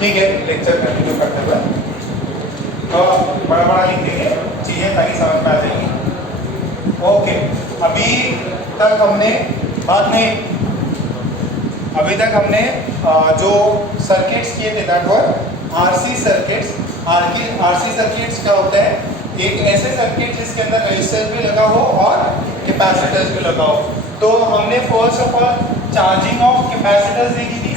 ठीक है, lecture continue करते हुए तो बड़ा बड़ा लिख देंगे चीज़ें ताकि समझ में आ जाएंगी। ओके, अभी तक हमने जो सर्किट्स किए थे that were RC circuits. RC circuits क्या होते हैं? एक ऐसे सर्किट जिसके अंदर रेजिस्टर भी लगा हो और कैपेसिटर्स भी लगा हो। तो हमने first of all charging of capacitors देखी थी।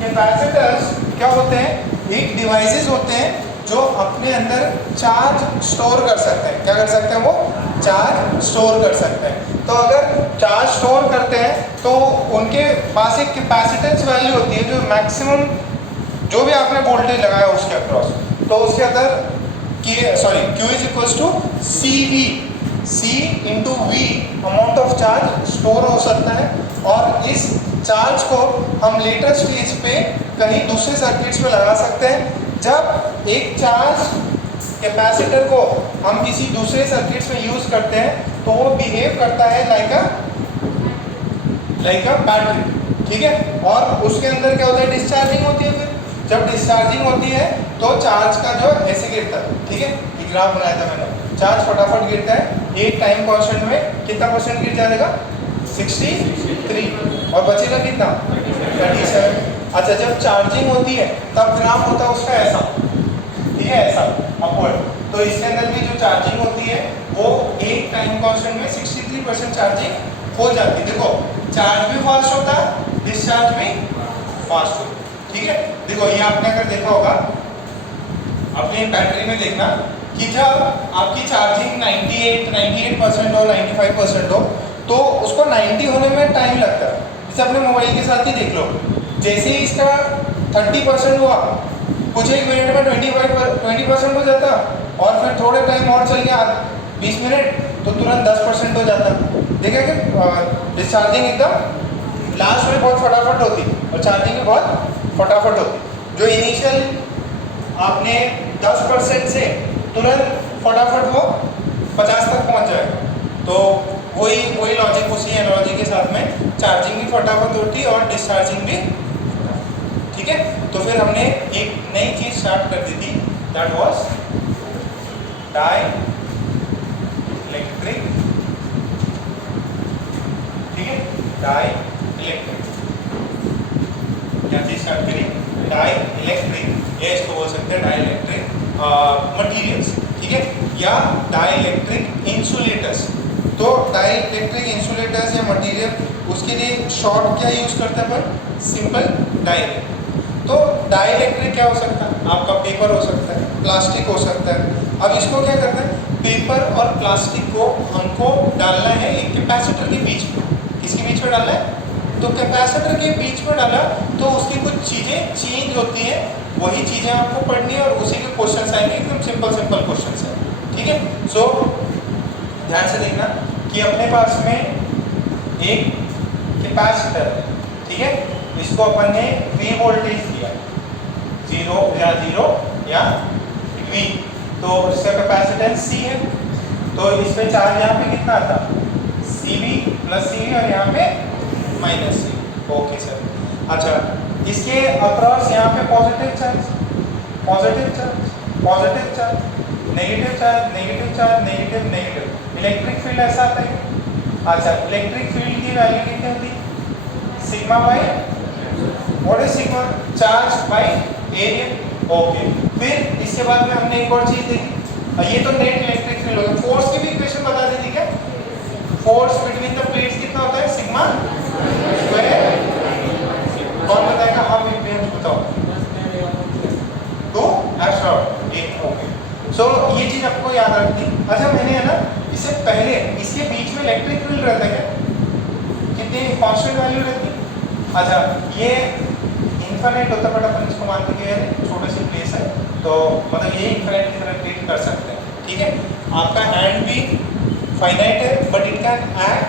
कैपेसिटर्स क्या होते हैं? एक डिवाइसेस होते हैं जो अपने अंदर चार्ज स्टोर कर सकते हैं। क्या कर सकते हैं? वो चार्ज स्टोर कर सकते हैं। तो अगर चार्ज स्टोर करते हैं तो उनके पास एक कैपेसिटेंस वैल्यू होती है जो मैक्सिमम जो भी आपने वोल्टेज लगाया उसके अक्रॉस, तो उसके अंदर Q is equals to CV, C into V amount of charge store हो सकता है। और इस चार्ज को हम लेटर स्टेज पे कहीं दूसरे सर्किट्स में लगा सकते हैं। जब एक चार्ज कैपेसिटर को हम किसी दूसरे सर्किट्स में यूज करते हैं तो वो बिहेव करता है लाइक अ बैटरी, ठीक है। और उसके अंदर क्या होता है? डिस्चार्जिंग होती है। फिर जब डिस्चार्जिंग होती है तो चार्ज का जो ऐसे गिरता है, ठीक है, ये ग्राफ बनाया था मैंने। चार्ज फटाफट गिरता है। एक टाइम कांस्टेंट में कितना परसेंट गिर जाएगा? 63, और बचेगा कितना? 37। अच्छा, जब चार्जिंग होती है तब ग्राफ होता है उसका ऐसा, ठीक है, ऐसा अपवर्ड। तो इसके अंदर भी जो चार्जिंग होती है वो एक टाइम कांस्टेंट में 63% चार्जिंग हो जाती है। देखो, चार्ज भी फास्ट होता है, डिस्चार्ज भी फास्ट होता है, ठीक है। देखो, ये आपने अगर देखा होगा अपनी बैटरी में, देखना कि जब आपकी चार्जिंग 98% हो, 95% हो, तो उसको 90 होने में टाइम लगता है। जैसे अपने मोबाइल के साथ ही देख लो, जैसे ही इसका 30% हुआ, कुछ एक मिनट में 20% हो जाता, और फिर थोड़े टाइम और चल गया 20 मिनट तो तुरंत 10% हो जाता। देखा कि डिस्चार्जिंग एकदम लास्ट में बहुत फटाफट होती और चार्जिंग भी बहुत फटाफट होती। जो इनिशियल आपने 10% से तुरंत फटाफट वो 50 तक पहुंच जाएगा। तो वही लॉजिक, उसी एनालॉजी के साथ में चार्जिंग भी फटाफट होती और डिस्चार्जिंग भी, ठीक है। तो फिर हमने एक नई चीज स्टार्ट कर दी थी, दैट वाज डाई इलेक्ट्रिक, ठीक है, डाई इलेक्ट्रिक। क्या चीज स्टार्ट करी? डाई इलेक्ट्रिक, या इसको बोल सकते हैं डाई इलेक्ट्रिक मटीरियल्स, ठीक है, या डाई इलेक्ट्रिक इंसुलेटर्स। तो डाई इलेक्ट्रिक इंसुलेटर्स या मटीरियल, उसके लिए शॉर्ट क्या यूज करते हैं अपन? Simple die. तो डाई इलेक्ट्रिक क्या हो सकता है? आपका पेपर हो सकता है, प्लास्टिक हो सकता है। अब इसको क्या करना है? पेपर और प्लास्टिक को हमको डालना है एक कैपेसिटर के बीच में। किसके बीच में डालना है? तो कैपेसिटर के बीच में डाला तो उसकी कुछ चीज़ें चेंज होती हैं, वही चीज़ें आपको पढ़नी है और उसी के क्वेश्चन आएंगे, एकदम सिंपल क्वेश्चन है, ठीक है। सो ध्यान से देखना कि अपने पास में एक कैपेसिटर है, ठीक है, इसको अपन ने V वोल्टेज दिया, 0 या V, तो इसका कैपेसिटेंस C है। तो इस पे चार्ज यहाँ पे कितना आता? CV प्लस CV, और यहाँ पे माइनस C। Okay sir. अच्छा, इसके अक्रॉस यहाँ पे positive charge, negative charge, negative. Electric field ऐसा आता है। अच्छा, इलेक्ट्रिक फील्ड की वैल्यू कितनी होती है? Sigma by, what is sigma? Charge by area. Okay, फिर इसके बाद में हमने एक और चीज देखी, ये तो नेट इलेक्ट्रिक फील्ड होगा। फोर्स की भी इक्वेशन बता दी थी क्या? फोर्स बिटवीन द प्लेट्स कितना होता है? Sigma square. कौन बताएगा? हम बताओ। 2 एक्स्ट्रा 1। ओके, सो ये चीज आपको याद रखनी। अच्छा, मैंने है ना, इससे पहले इसके बीच में इलेक्ट्रिक फील्ड रहता है क्या? कितनी कांस्टेंट वैल्यू रहती है? अच्छा, ये इनफाइनाइट होता है, बट अपन इसको मानते हैं छोटे से प्लेस है, तो मतलब ये इनफाइनाइट की तरह ट्रीट कर सकते हैं, ठीक है। आपका हैंड भी फाइनाइट है, but it can act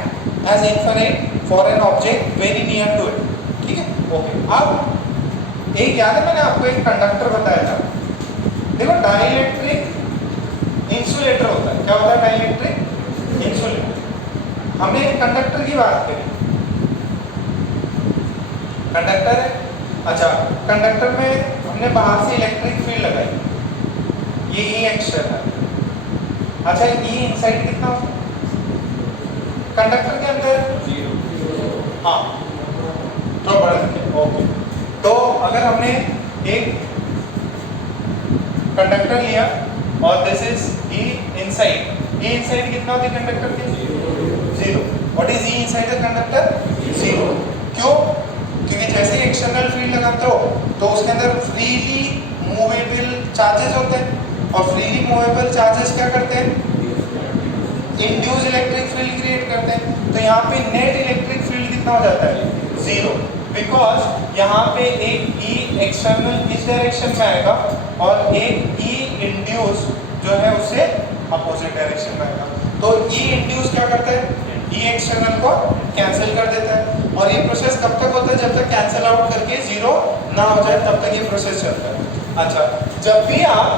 as infinite for an object very near to it, ठीक है। ओके, अब एक याद है, मैंने आपको एक कंडक्टर बताया था। देखो, डाइलेक्ट्रिक इंसुलेटर होता है। क्या होता है? Dielectric insulator. हमने एक कंडक्टर की बात करी, कंडक्टर है, अच्छा, कंडक्टर में हमने बाहर से इलेक्ट्रिक फील्ड लगाई, ये ई एक्सटर्नल। अच्छा, ई इनसाइड कितना होता है कंडक्टर के अंदर? 0। हाँ, तो बढ़ गया। ओके, तो अगर हमने एक कंडक्टर लिया और this is E inside, E inside कितना होता है कंडक्टर के? 0। What is E inside the conductor? 0। क्यों? क्योंकि जैसे ही एक्सटर्नल फील्ड लगाते हो तो उसके अंदर फ्रीली मूवेबल चार्जेस होते हैं, और फ्रीली मूवेबल चार्जेस क्या करते हैं? इंड्यूस इलेक्ट्रिक फील्ड क्रिएट करते हैं। तो यहाँ पे नेट इलेक्ट्रिक फील्ड कितना हो जाता है? 0, बिकॉज यहाँ पे एक ई एक्सटर्नल इस डायरेक्शन में आएगा और एक ई इंड्यूस जो है उससे अपोजिट डायरेक्शन में आएगा। तो ई इंड्यूस क्या करता है? ई एक्सटर्नल को कैंसिल कर देता है। और ये प्रोसेस कब तक होता है? जब तक कैंसिल आउट करके 0 ना हो जाए तब तक ये प्रोसेस चलता है। अच्छा, जब भी आप,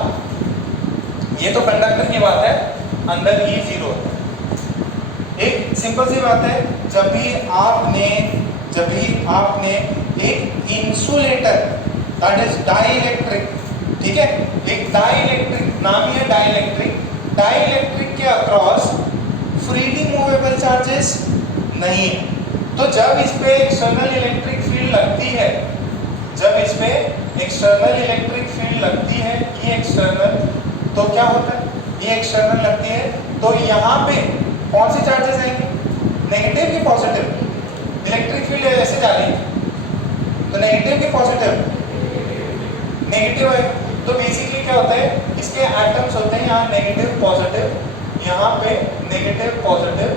ये तो कंडक्टर की बात है, अंदर ई 0 होता है। एक सिंपल सी बात है, जब भी आपने एक इंसुलेटर दैट इज डाइइलेक्ट्रिक, ठीक है, एक डाइइलेक्ट्रिक, नाम ही है डाइइलेक्ट्रिक, डाइइलेक्ट्रिक के अक्रॉस फ्रीली मूवेबल चार्जेस नहीं है। तो जब इस पे एक्सटर्नल इलेक्ट्रिक फील्ड लगती है, जब इस पे एक्सटर्नल इलेक्ट्रिक फील्ड लगती है, ये एक्सटर्नल, तो क्या होता है? ये एक्सटर्नल लगती है तो यहाँ पे कौन से चार्जेस आएंगे? नेगेटिव की पॉजिटिव? इलेक्ट्रिक फील्ड ऐसे जा रही है तो नेगेटिव की पॉजिटिव? नेगेटिव है। तो बेसिकली क्या होता है, इसके एटम्स होते हैं यहाँ नेगेटिव पॉजिटिव, यहाँ पे नेगेटिव पॉजिटिव,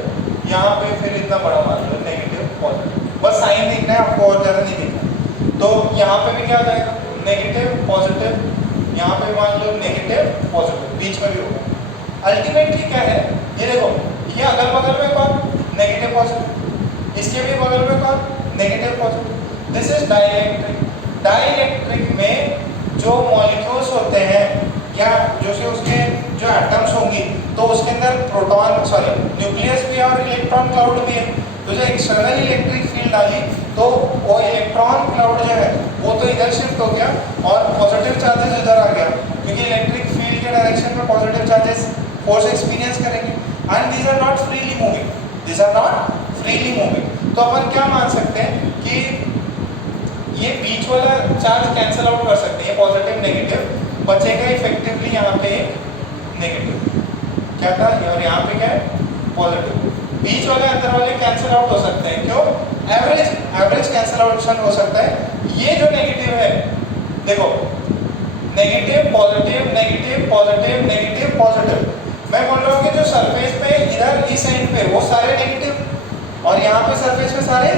यहाँ पे फिर इतना बड़ा मान लो नेगेटिव पॉजिटिव, बस साइन देखना है आपको और ज़्यादा नहीं देखना। तो यहाँ पे भी क्या हो जाएगा? नेगेटिव पॉजिटिव, यहाँ पे मान लो नेगेटिव पॉजिटिव, बीच में भी होगा। अल्टीमेटली क्या है, ये देखो, ये अगल बगल में कौन? नेगेटिव पॉजिटिव, इसके भी बगल में कौन? Negative positive. This is dielectric. Dielectric में जो मॉलिक्यूल्स होते हैं या जो से उसके जो एटम्स होंगी, तो उसके अंदर प्रोटॉन, सॉरी, न्यूक्लियस भी है और इलेक्ट्रॉन क्लाउड भी है। तो जो एक्सटर्नल इलेक्ट्रिक फील्ड डाली तो वो इलेक्ट्रॉन क्लाउड जो है वो तो इधर शिफ्ट हो गया और पॉजिटिव चार्जेस इधर आ गया, क्योंकि इलेक्ट्रिक फील्ड के डायरेक्शन में पॉजिटिव चार्जेस फोर्स एक्सपीरियंस करेंगे। And these are not freely moving, these are not freely moving. तो अपन क्या मान सकते हैं कि ये बीच वाला चार्ज कैंसिल आउट कर सकते हैं, पॉजिटिव नेगेटिव बचेगा इफेक्टिवली यहाँ पे नेगेटिव, क्या था, और यहाँ पे क्या है? पॉजिटिव। बीच वाले अंदर वाले कैंसिल आउट हो सकते हैं, क्यों? एवरेज कैंसिल आउट हो सकता है। ये जो नेगेटिव है, देखो, negative positive negative positive negative positive, मैं बोल रहा हूँ कि जो सरफेस पे इधर इस एंड पे वो सारे नेगेटिव और यहाँ पे सरफेस पे सारे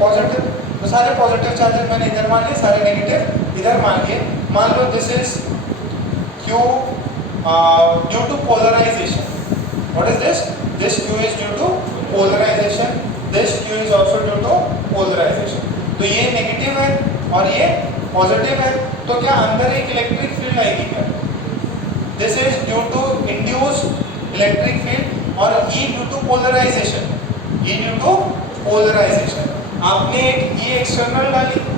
पॉजिटिव, तो सारे पॉजिटिव चार्जेस मैंने इधर मान लिए, सारे नेगेटिव इधर मान लिए। मान लो this is Q due to polarization. What is this? This Q is due to polarization. This Q is also due to polarization. तो ये नेगेटिव है और ये पॉजिटिव है, तो क्या अंदर एक इलेक्ट्रिक फील्ड आएगी क्या? This is due to induced electric field और E due to polarization. E due to polarization. आपने एक E एक्सटर्नल डाली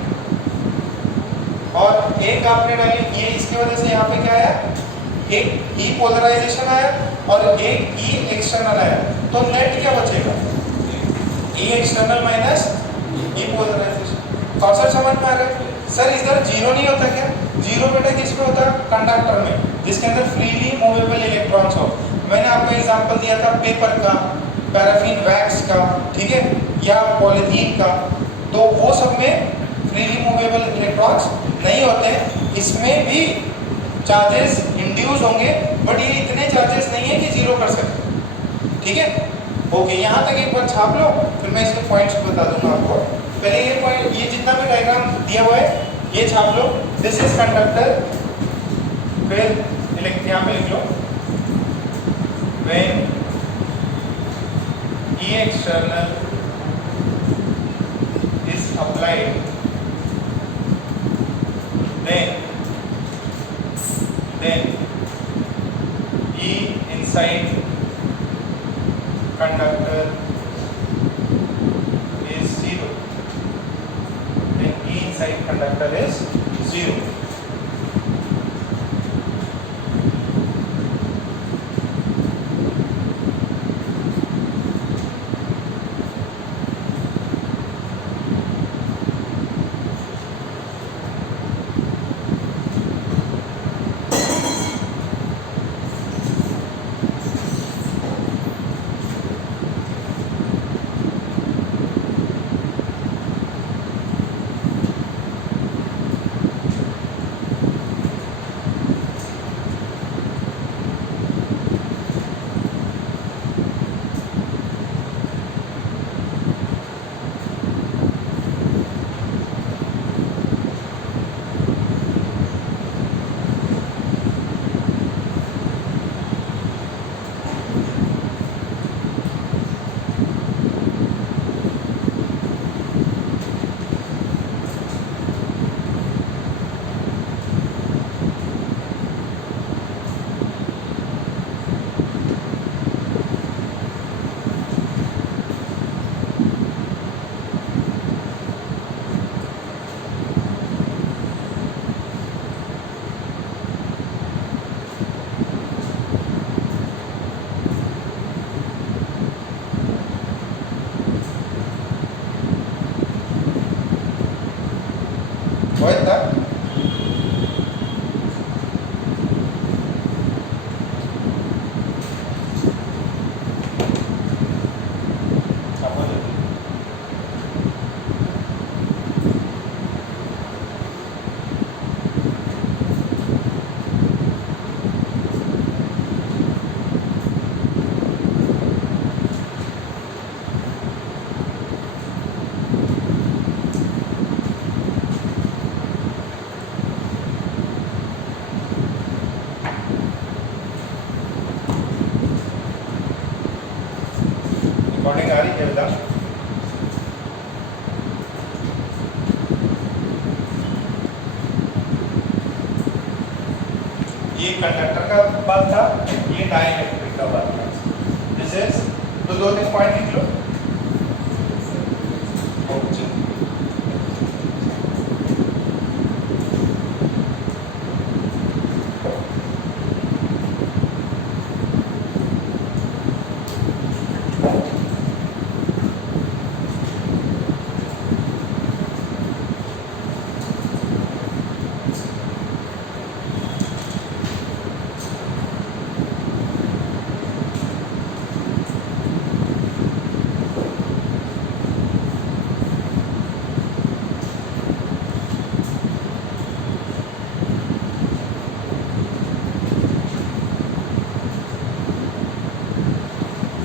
और एक आपने डाली, ये इसकी वजह से यहाँ पे क्या आया? एक ई पोलराइजेशन आया और एक ई एक्सटर्नल आया, तो नेट क्या बचेगा? ई एक्सटर्नल माइनस ई पोलराइजेशन। कॉन्सेप्ट समझ में आ रहा है? सर इधर जीरो नहीं होता क्या? जीरो बेटा किसमें होता है? कंडक्टर में, जिसके अंदर फ्रीली मूवेबल इलेक्ट्रॉन्स हो। मैंने आपको एग्जांपल दिया था पेपर का, पैराफिन वैक्स का, ठीक है, या पॉलीथीन का, तो वो सब में फ्रीली मूवेबल इलेक्ट्रॉन्स नहीं होते हैं। इसमें भी चार्जेस इंड्यूस होंगे, बट ये इतने चार्जेस नहीं है कि जीरो कर सकते, ठीक है? ओके, यहाँ तक एक बार छाप लो, फिर मैं इसके पॉइंट्स बता दूंगा आपको। पहले ये पॉइंट, ये जितना भी डायग्राम दिया हुआ है ये छाप लो। दिस इज कंडक्टर, फिर यहाँ पे लिख लो when E external is applied, then E inside conductor is 0, then E inside conductor होता रिकॉर्डिंग आ रही है बेटा? ये कंडक्टर का बात था, ये डाइलेक्ट्रिक का बात था। दिस इज तो दो तीन पॉइंट लिख लो।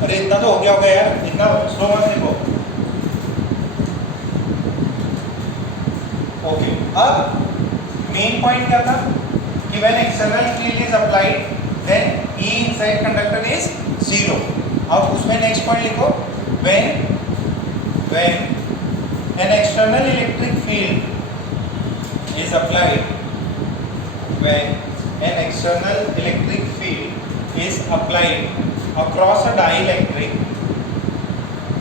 अरे इतना तो हो गया यार, इतना स्लो मत लिखो। ओके, अब मेन पॉइंट क्या था कि when external field is applied then E inside conductor is 0। अब उसमें नेक्स्ट पॉइंट लिखो, when an external electric field is applied, when an external electric field is applied across a dielectric,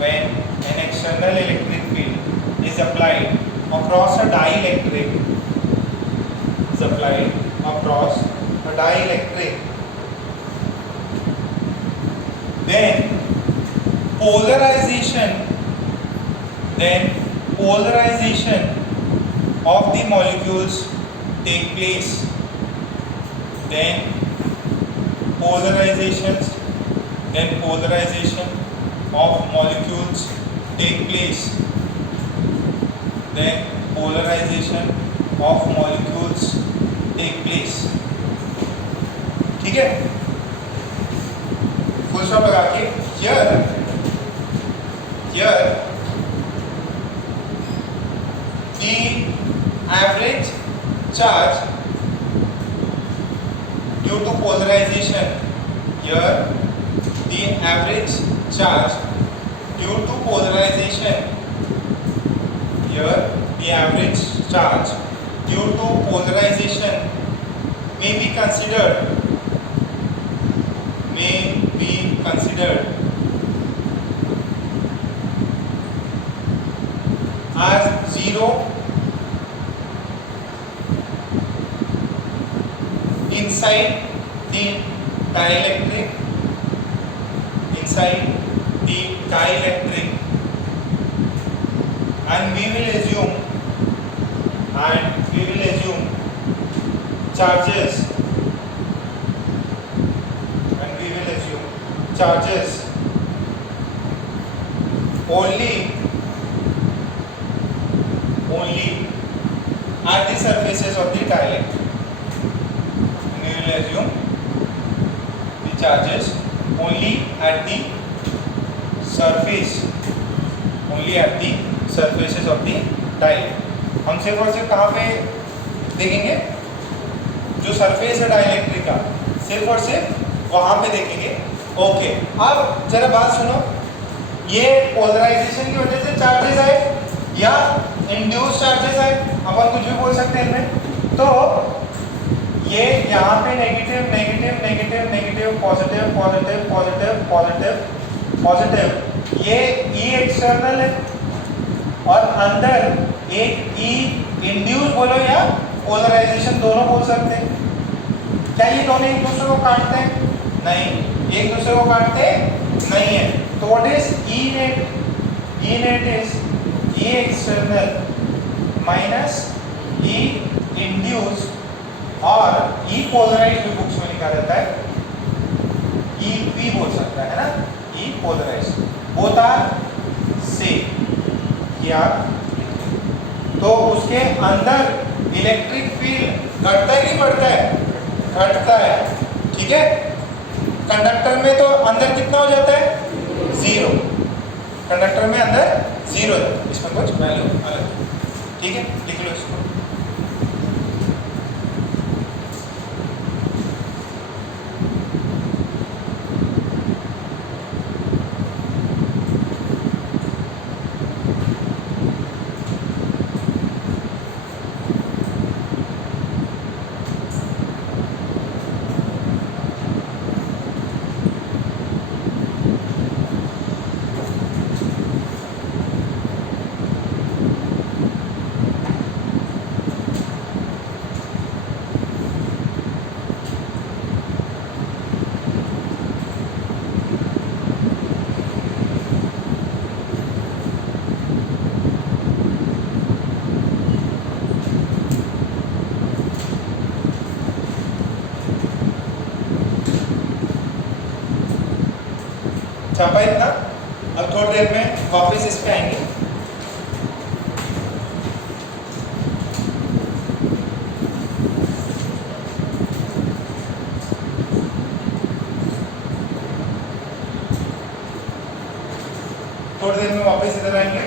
when an external electric field is applied across a dielectric, is applied across a dielectric, then polarization of the molecules take place. Then polarization of molecules take place. Then polarization of molecules take place. ठीक है, full stop लगा के here the average charge due to polarization, here the average charge due to polarization, here the average charge due to polarization may be considered as 0 inside the dielectric, and we will assume charges only at the surfaces of the dielectric. We will assume the charges only at the surfaces of the dielectric. हम सिर्फ और सिर्फ कहाँ पे देखेंगे? जो surface है dielectric का, सिर्फ और सिर्फ वहां पे देखेंगे। ओके, अब जरा बात सुनो, ये पोलराइजेशन की वजह से चार्जेस आए या इंड्यूस चार्जेस आए, अपन कुछ भी बोल सकते हैं इनमें। तो ये यहाँ पे negative negative negative negative positive positive positive positive positive, ये ई एक्सटर्नल है और अंदर एक ई इंड्यूस बोलो या पोलराइजेशन दोनों बोल सकते हैं। क्या ये दोनों एक दूसरे को काटते हैं? नहीं, एक दूसरे को काटते नहीं है। तो what is E net? E net is E external minus E induce और ई पोलराइज भी बुक्स में लिखा रहता है, ई पी बोल सकता है ना, ई पोलराइज, बोथ आर सेम या। तो उसके अंदर इलेक्ट्रिक फील्ड घटता है कि बढ़ता है? घटता है, ठीक है। कंडक्टर में तो अंदर कितना हो जाता है? 0। कंडक्टर में अंदर 0 है, इसमें कुछ वैल्यू अलग, ठीक है, लिख लो इसको। छापा इतना। अब थोड़ी देर में वापस इस पे आएंगे। थोड़ी देर में वापस इधर आएंगे।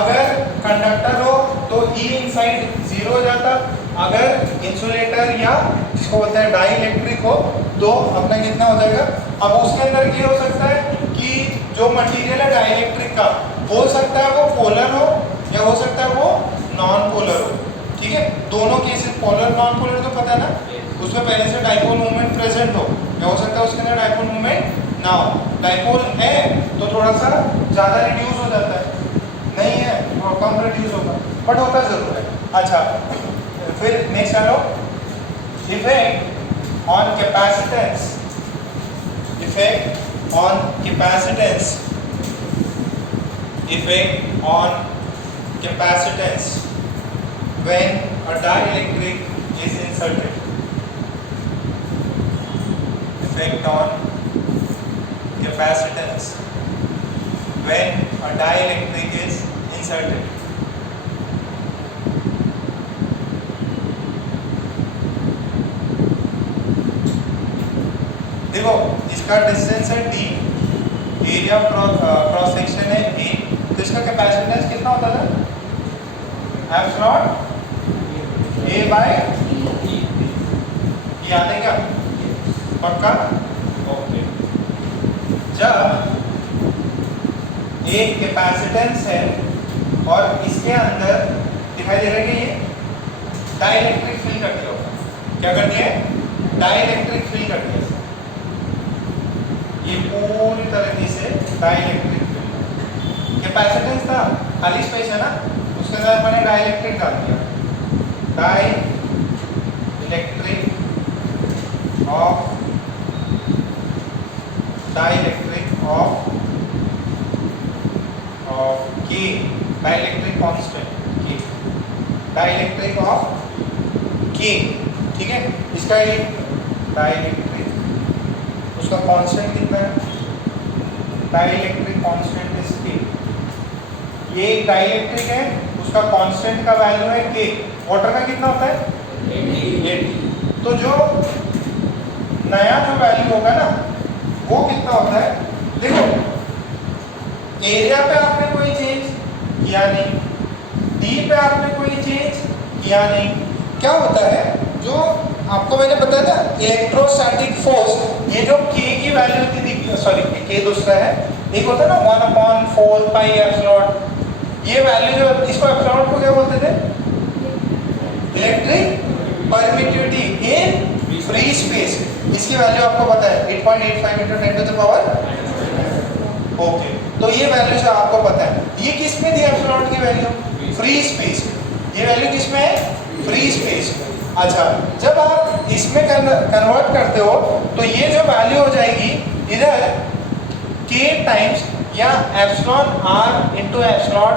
अगर कंडक्टर हो तो ई इनसाइड 0 हो जाता, अगर इंसुलेटर या जिसको बोलते हैं डाई इलेक्ट्रिक हो तो अपना कितना हो जाएगा। अब उसके अंदर ये हो सकता है कि जो मटेरियल है डाई इलेक्ट्रिक का, हो सकता है वो पोलर हो या हो सकता है वो नॉन पोलर हो, ठीक है। दोनों केसेस, पोलर नॉन पोलर तो पता है ना, उसमें पहले से डाइपोल मूवमेंट प्रेजेंट हो या हो सकता है उसके अंदर डाइपोल मूवमेंट ना हो। डाइपोल है तो थोड़ा सा ज़्यादा रिड्यूस हो जाता है, नहीं है तो कम रिड्यूस होगा, बट होता जरूर है। अच्छा, फिर नेक्स्ट आ लो, effect on capacitance, effect on capacitance, effect on capacitance when a dielectric is inserted, effect on capacitance when a dielectric is inserted. देखो इसका डिस्टेंस है d, एरिया क्रॉस सेक्शन है a, तो इसका कैपेसिटेंस कितना होता था? Eps naught a by e। याद है क्या? पक्का? ओके। जब एक कैपेसिटेंस है और इसके अंदर दिखाई दे रहा है कि ये डाइलेक्ट्रिक फील्ड कर दिया होगा, क्या कर दिया है? डाइलेक्ट्रिक फील्ड कर दिया, ये पूरी तरीके से डाइलेक्ट्रिक फील्ड। कैपेसिटेंस था, खाली स्पेस है ना, उसके अंदर मैंने डाइलेक्ट्रिक डाल दिया, डाई इलेक्ट्रिक ऑफ के, डाइलेक्ट्रिक कांस्टेंट के, डाइलेक्ट्रिक ऑफ के, ठीक है। इसका एक डाइलेक्ट्रिक, उसका कांस्टेंट कितना है? डाइलेक्ट्रिक कांस्टेंट इज के। ये एक डाइलेक्ट्रिक है, उसका कांस्टेंट का वैल्यू है के। वाटर का कितना होता है? 80। तो जो नया जो वैल्यू होगा ना वो कितना होता है? देखो एरिया पे आपने कोई चेंज किया नहीं, डी पे आपने कोई चेंज किया नहीं। क्या होता है, जो आपको मैंने बताया था इलेक्ट्रोस्टैटिक फोर्स, ये जो के की वैल्यू होती थी, सॉरी के दूसरा है, एक होता है ना 1/4 पाई एप्सिलॉन, ये वैल्यू जो इसको एप्सिलॉन को क्या बोलते थे? Electric permittivity in free space. इसकी वैल्यू आपको पता है 8.85 × 10⁻⁴। ओके, तो ये वैल्यू जो आपको पता है, ये किस में थी एप्सिलॉन की वैल्यू? Free space. ये वैल्यू किस में है? Free space. अच्छा, जब आप इसमें कन्वर्ट करते हो तो ये जो वैल्यू हो जाएगी इधर k टाइम्स या एप्सिलॉन r × एप्सिलॉन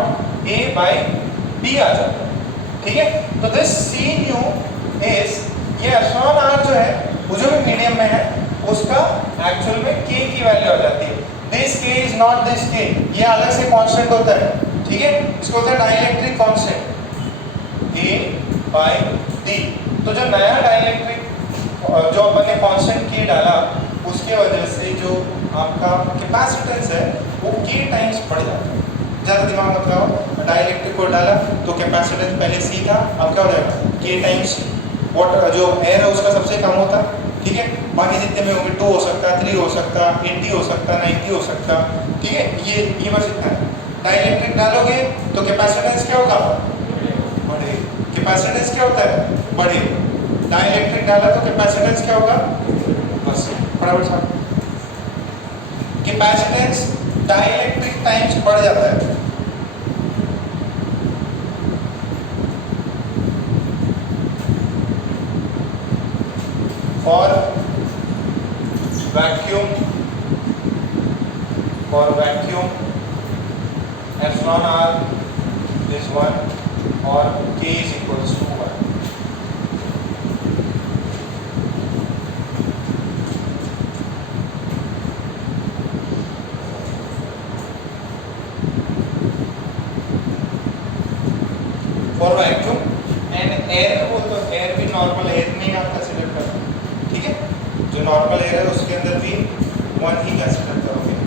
a/d आ जाता है, ठीक है। तो दिस सी न्यू इज, ये एप्सिलॉन आर जो है वो जो भी मीडियम में है उसका एक्चुअल में के की वैल्यू आ जाती है। दिस के इज नॉट दिस के, ये अलग से कांस्टेंट होता है, ठीक है, इसको होता है डाइलेक्ट्रिक कांस्टेंट ए बाय डी। तो जो नया डाइलेक्ट्रिक जो अपन ने कांस्टेंट के डाला उसके वजह से जो आपका कैपेसिटेंस है वो के टाइम्स बढ़ जाता है। ज़्यादा दिमाग मत लगाओ, डाइलेक्ट्रिक को डाला तो कैपेसिटेंस पहले सी था, अब क्या हो जाएगा के टाइम्स वाटर जो एयर है उसका सबसे कम होता, ठीक है, बाकी जितने में होंगे 2 हो सकता, 3 हो सकता, 80 हो सकता, 90 हो सकता, ठीक है, ये बस इतना है। डाइलेक्ट्रिक डालोगे तो कैपेसिटेंस क्या होगा, बढ़े। कैपेसिटेंस क्या होता है, बढ़े। डाइलेक्ट्रिक डाला तो कैपेसिटेंस क्या होगा, बस बराबर साहब। कैपेसिटेंस डाइलेक्ट्रिक टाइम्स बढ़ जाता है। और वैक्यूम एप्सिलॉन आर इज 1 और k is equals to 1। For vacuum and air को तो एयर भी नॉर्मल एयर में आप कंसीडर करो, ठीक है, जो नॉर्मल एयर है उसके अंदर भी 1 ही कंसीडर करोगे।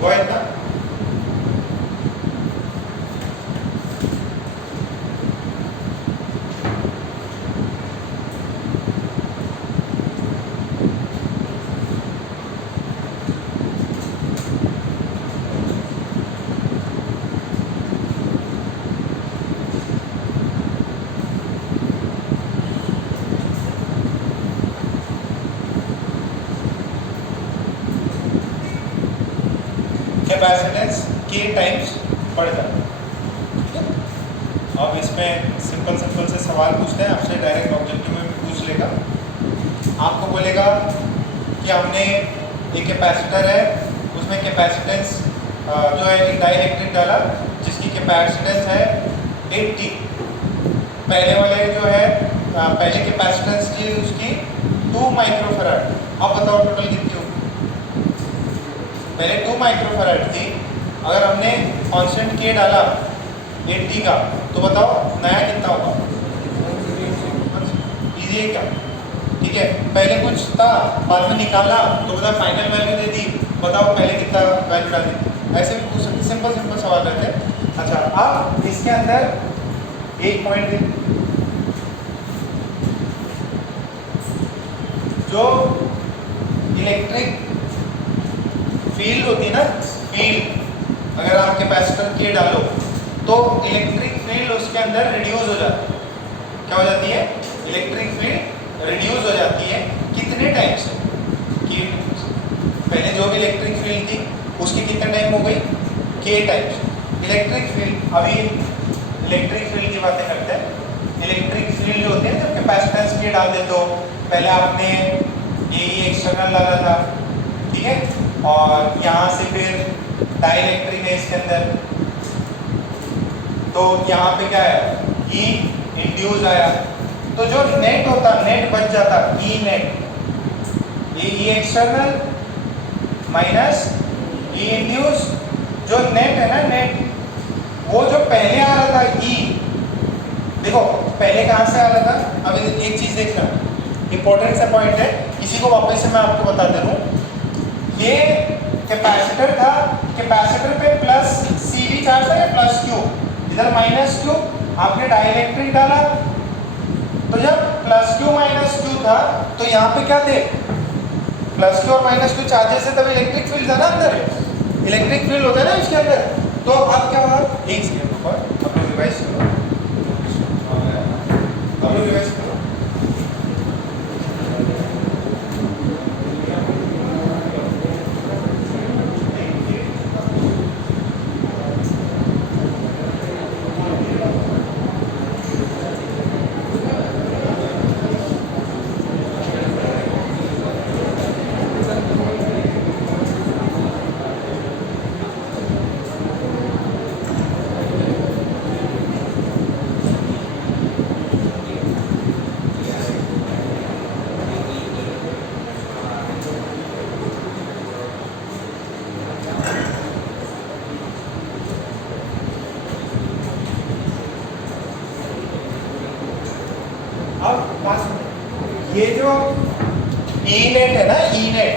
वो इतना कैपेसिटेंस के टाइम्स बढ़ जाता है, ठीक है। अब इसमें सिंपल से सवाल पूछते हैं आपसे, डायरेक्ट ऑब्जेक्टिव में भी पूछ लेगा। आपको बोलेगा कि हमने एक कैपेसिटर है, उसमें कैपेसिटेंस जो है एक डाइलेक्ट्रिक डाला जिसकी कैपेसिटेंस है 80। पहले वाले जो है पहले कैपेसिटेंस थी उसकी 2 माइक्रोफैराड। अब बताओ टोटल कितनी होगी। पहले 2 माइक्रोफैराड थी, अगर हमने कांस्टेंट के डाला 80 का तो बताओ नया कितना होगा। इजी है क्या, ठीक है। पहले कुछ था बाद में निकाला तो बताओ फाइनल वैल्यू दे दी, बताओ पहले कितना वैल्यू डाली। ऐसे भी पूछ सकते, सिंपल सवाल रहते हैं। अच्छा, अब इसके अंदर एक पॉइंट दे, जो इलेक्ट्रिक फील्ड होती है ना, फील्ड अगर आप कैपेसिटर के डालो तो इलेक्ट्रिक फील्ड उसके अंदर रिड्यूस हो जाती है। क्या हो जाती है, इलेक्ट्रिक फील्ड रिड्यूस हो जाती है। कितने टाइम से, कि पहले जो भी इलेक्ट्रिक फील्ड थी उसकी कितने टाइम हो गई, के टाइम्स। इलेक्ट्रिक फील्ड, अभी इलेक्ट्रिक फील्ड की बातें करते हैं। इलेक्ट्रिक फील्ड जो होती है जब कैपेसिटेंस के डाल देते हो, पहले आपने ये एक्सटर्नल डाला था, ठीक है, और यहाँ से फिर डाइलेक्ट्रिक है इसके अंदर, तो यहाँ पे क्या है, ई इंड्यूस आया, तो जो नेट होता, नेट बच जाता, ई नेट, ये ई एक्सटर्नल माइनस ई इंड्यूस जो नेट है ना, नेट वो जो पहले आ रहा था ई, देखो पहले कहाँ से आ रहा था। अब एक चीज देखना, इंपॉर्टेंट सा पॉइंट है, इसी को वापस से मैं आपको बता दे रहा हूँ। ये कैपेसिटर था, कैपेसिटर पे प्लस CV चार्ज था या प्लस Q, इधर माइनस Q, आपने डाइलेक्ट्रिक डाला, तो जब प्लस Q माइनस Q था तो यहाँ पे क्या थे, प्लस Q और माइनस Q चार्जेस है, तब इलेक्ट्रिक फील्ड था ना अंदर, इलेक्ट्रिक फील्ड होता है ना इसके अंदर। तो अब क्या हुआ, एक सेकंड ऊपर अब लोग रिवाइज करो, अब लोग रिवाइज करो। ये जो ई नेट है ना, ई नेट,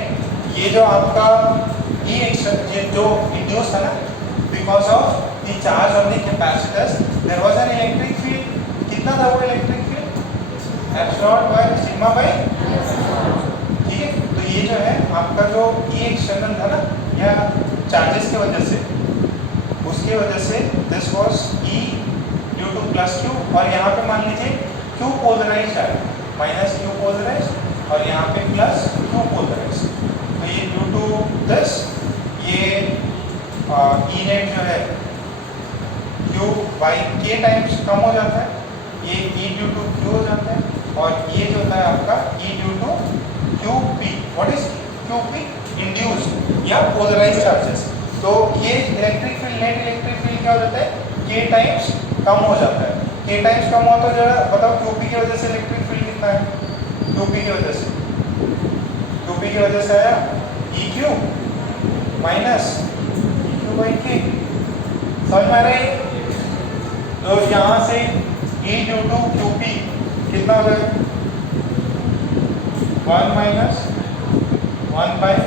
ये जो आपका ये जो इंड्यूस है ना, because of the charge on the capacitors there was an electric field. कितना था वो electric field, epsilon by sigma by, ठीक है। तो ये जो है आपका जो ई एक्सटर्नल था ना, या चार्जेस की वजह से, उसकी वजह से this was E due two plus Q, और यहाँ पे मान लीजिए क्यू पोलराइज्ड है, माइनस क्यू पोलराइज, और यहाँ पे प्लस क्यू पोलराइज। तो ये ड्यू टू दिस, ये ई नेट जो है क्यू बाई के टाइम्स कम हो जाता है, ये ई ड्यू टू क्यू हो जाता है, और ये जो होता है आपका E due to Q P. What is Q P, induced या पोलराइज चार्जेस। तो ये electric field, net electric field क्या हो जाता है, के टाइम्स कम हो जाता है। के टाइम्स कम हुआ तो जरा बताओ क्यूपी की वजह से इलेक्ट्रिक फील्ड कितना है, क्यूपी की वजह से, क्यूपी की वजह से आया E Q minus E Q by के, समझ में आ रहा है। तो यहाँ से ई ड्यू टू क्यूपी कितना हो जाएगा, 1 माइनस 1 बाई,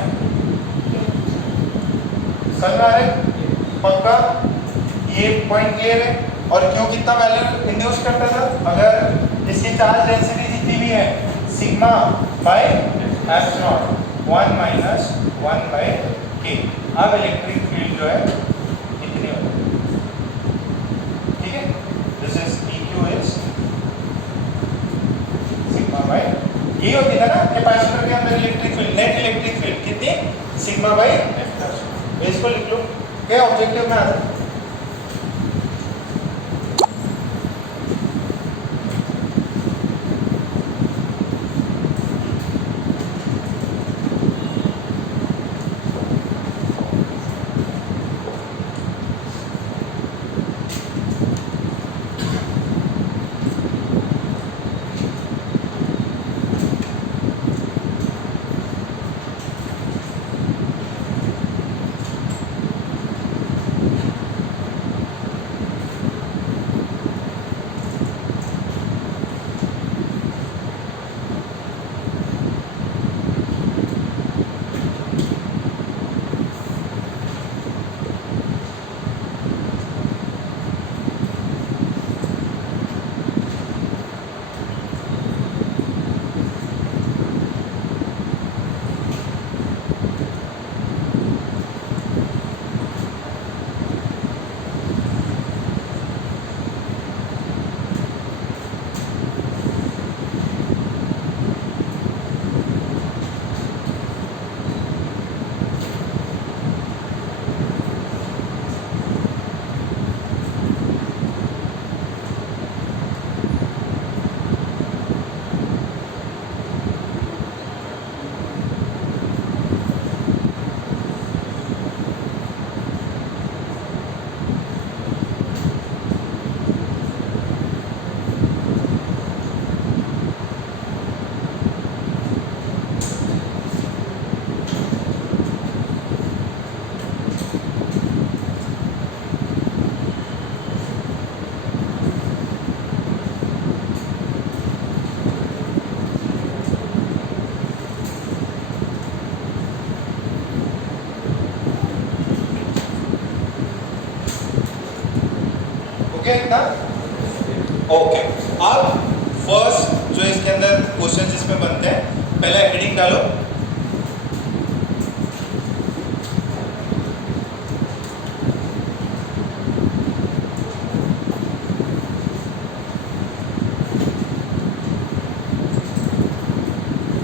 समझ में आ रहा है पक्का, ये पॉइंट क्लियर है। और क्यू कितना वैल्यू इंड्यूस करता था, अगर इसकी चार्ज डेंसिटी जितनी भी है sigma by epsilon, 1 minus 1 by K. अब इलेक्ट्रिक फील्ड जो है इतनी होती है, ठीक है। This is EQ is sigma bye, ये होती है ना कैपेसिटर के अंदर electric field, net electric field कितनी, सिग्मा बाय एफ। इसको लिख लो, क्या ऑब्जेक्टिव में आता है। गया इतना? ओके, अब फर्स्ट जो इसके अंदर क्वेश्चन इसमें बनते हैं, पहला हेडिंग डालो।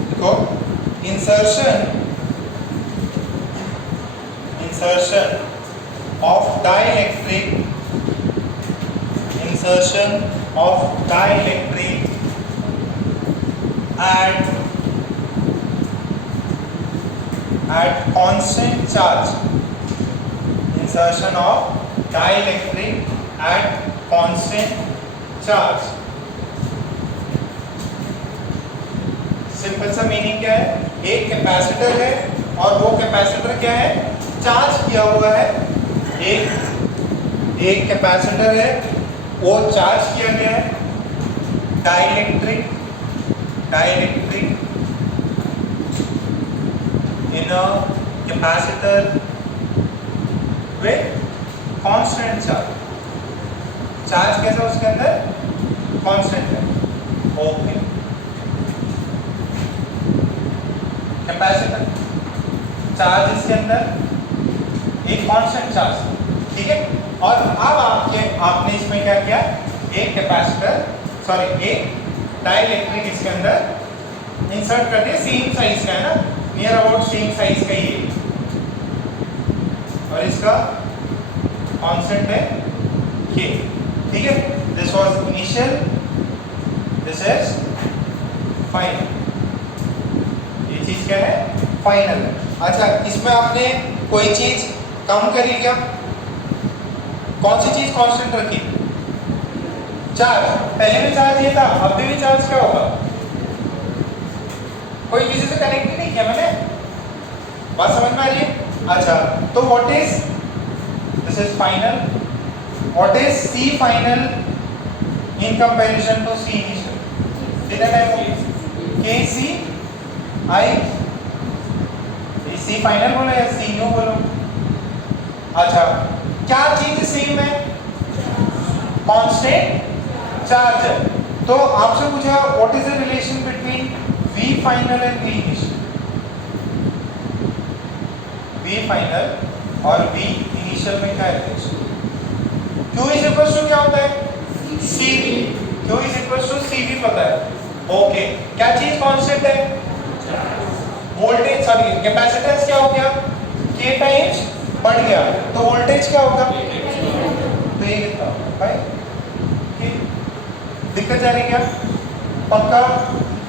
देखो, insertion of dielectric at constant charge. Insertion of dielectric at constant charge. Simple सा मीनिंग क्या है? एक कैपेसिटर है और वो कैपेसिटर क्या है? चार्ज किया हुआ है। एक कैपेसिटर है, वो चार्ज किया गया है। Dielectric in a capacitor with constant charge. Charge कैसा उसके अंदर? कांस्टेंट है। ओके, कैपेसिटर चार्ज इसके अंदर एक कांस्टेंट चार्ज, ठीक है। और अब आपने इसमें क्या किया? एक कैपेसिटर एक डाइलेक्ट्रिक इसके अंदर इंसर्ट कर दिया, सेम साइज का है ना, नियर अबाउट सेम साइज का ही है, और इसका कांस्टेंट है K, ठीक है। This was initial, this is final. ये चीज क्या है? फाइनल। अच्छा, इसमें आपने कोई चीज कम करी क्या? कौन सी चीज कांस्टेंट रखी? चार्ज। पहले भी चार्ज ये था, अब भी चार्ज क्या होगा? कोई किसी से कनेक्ट ही नहीं किया मैंने, बात समझ में आ रही है? अच्छा, तो what is this is final, what is C final in comparison to C initial? कितना टाइम? के सी आई, सी फाइनल बोलो या सी न्यू बोलो? अच्छा, क्या चीज सेम है? कांस्टेंट चार्ज है। तो आपसे पूछा what is the relation between V final and V initial? V final और V इनिशियल में क्या relation? Q is equals to क्या होता है? CV। Q is equals to CV पता है। ओके, क्या चीज कांस्टेंट है? वोल्टेज, कैपेसिटेंस क्या हो गया? K टाइम्स बढ़ गया, तो वोल्टेज क्या होगा? तो ये कितना होगा भाई? दिक्कत जा रही क्या? पक्का?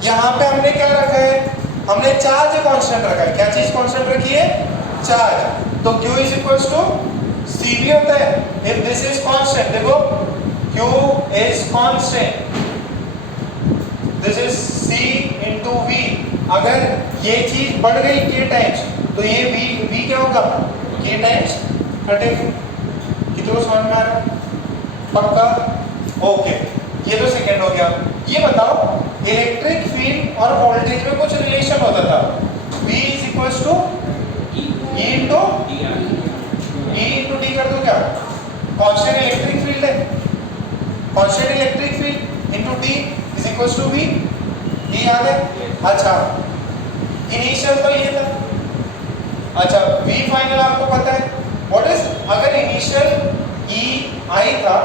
यहाँ पे हमने क्या रखा है? हमने चार्ज कांस्टेंट रखा है। क्या चीज कांस्टेंट रखी है? चार्ज। तो Q is equals to CV होता है इफ दिस इज कांस्टेंट। देखो, Q is constant, this is C into V। अगर ये चीज बढ़ गई K टाइम्स, तो ये V क्या होगा? K times 30। कितना समझ में आ रहा है? पक्का? ओके, ये तो सेकंड हो गया। ये बताओ, इलेक्ट्रिक फील्ड और वोल्टेज में कुछ रिलेशन होता था। V is equals to E into D कर दो क्या? कांस्टेंट इलेक्ट्रिक फील्ड है, constant electric field into D is equals to V। ये याद है? अच्छा, इनिशियल तो ये था। अच्छा, V फाइनल आपको पता है व्हाट इज? अगर इनिशियल E I था,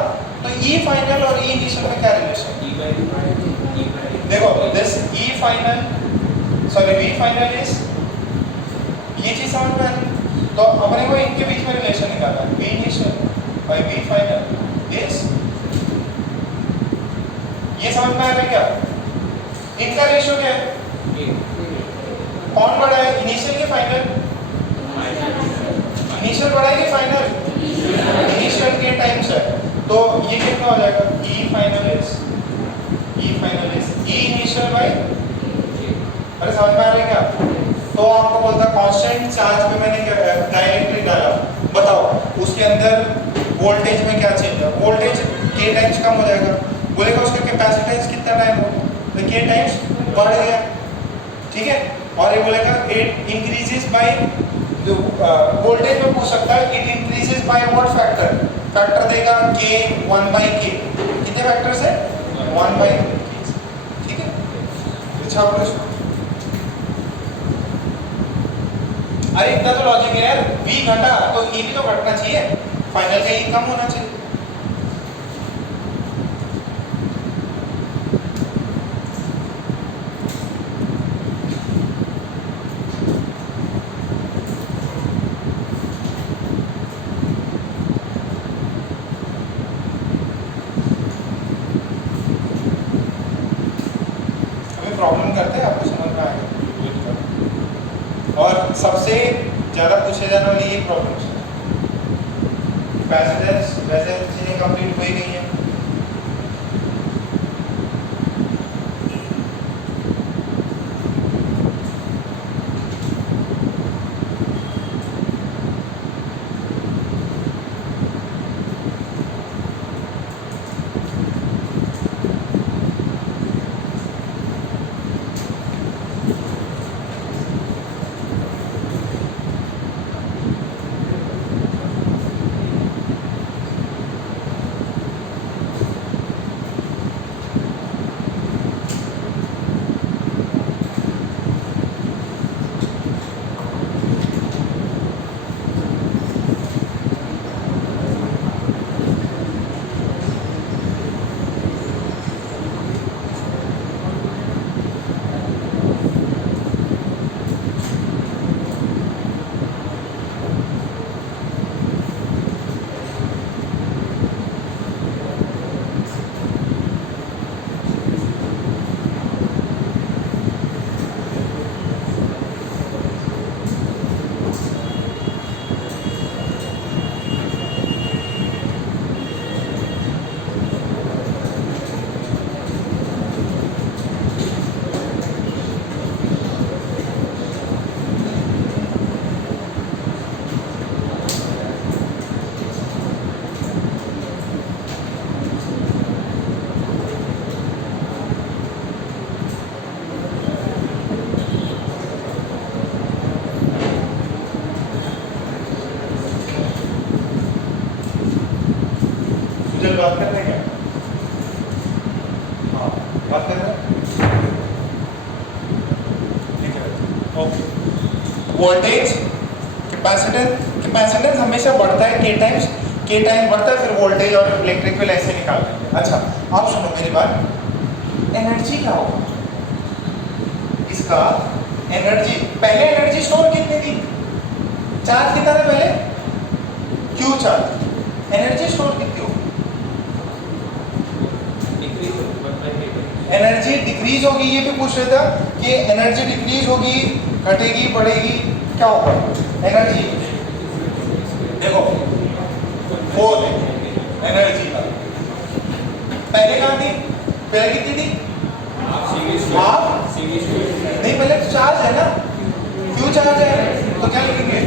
तो E फाइनल और E इनिशियल में क्या रिलेशन? देखो, this E final V final is, ये चीज समझ में आ रही है? तो अपने को इनके बीच में रिलेशन निकालना है। V initial by V final is, ये समझ में आ रहा है क्या? इनका रेशियो क्या है? कौन बड़ा है, इनिशियल के फाइनल? इनिशियल बड़ा है कि फाइनल? इनिशियल के टाइम्स है, तो ये कितना हो जाएगा? E final is E initial by, अरे समझ में आ रहा है क्या? तो आपको बोलता कांस्टेंट चार्ज में मैंने क्या डाइलेक्ट्रिक डाला, बताओ उसके अंदर वोल्टेज में क्या चेंज है? वोल्टेज K टाइम्स कम हो जाएगा, बोलेगा उसका कैपेसिटेंस कितना टाइम हो? तो K टाइम्स बढ़ गया, ठीक है। और ये बोलेगा इट इंक्रीजेस बाय, वोल्टेज में पूछ सकता है it increases by what factor? Factor देगा k 1/k, कितने फैक्टर्स है 1/k, ठीक है। अच्छा प्रश्न, अरे इतना तो लॉजिक है यार, v घटा तो e भी तो घटना चाहिए, फाइनल का e कम होना चाहिए। प्रॉब्लम करते हैं, आपको समझ में आएगा। और सबसे ज़्यादा पूछे जाने वाली ये प्रॉब्लम है, पैसेजेस वैसे चीज़ें कंप्लीट हो ही गई हैं। बात कर रहे हैं क्या? हाँ, बात कर रहे हैं, ठीक है, ओके। वोल्टेज कैपेसिटेंस हमेशा बढ़ता है k टाइम्स बढ़ता है, फिर वोल्टेज और इलेक्ट्रिक फील्ड ऐसे निकाल लेंगे। अच्छा, आप सुनो मेरी बात, एनर्जी क्या होगा इसका? एनर्जी, पहले एनर्जी स्टोर कितनी थी? चार्ज कितना था पहले? Q charge. एनर्जी स्टोर कितनी होगी? एनर्जी डिक्रीज होगी, ये भी पूछ रहा था कि एनर्जी डिक्रीज होगी, घटेगी, बढ़ेगी, क्या होगा एनर्जी? देखो 4 एनर्जी पहले कहाँ थी? पहले कितनी थी? हाफ। नहीं, पहले तो चार्ज है ना, क्यू चार्ज है, तो क्या लिखेंगे?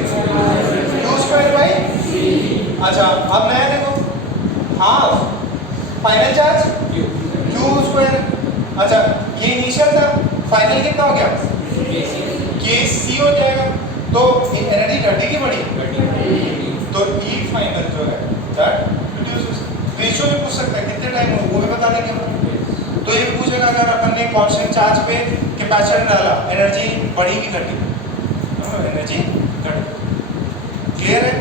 Q² by. अच्छा, अब नया देखो, हाफ फाइनल चार्ज Q²। अच्छा, ये इनिशियल था, फाइनल कितना हो गया? Kc हो जाएगा, तो एनर्जी घटेगी बढ़ी, तो E फाइनल जो है दैट रिड्यूसेस। रेशियो भी पूछ सकता है कितने टाइम हो, वो भी बता देंगे। तो ये पूछेगा अगर अपन ने कांस्टेंट चार्ज पे कैपेसिटर डाला, एनर्जी बढ़ी कि घटी? एनर्जी घटी। क्लियर है?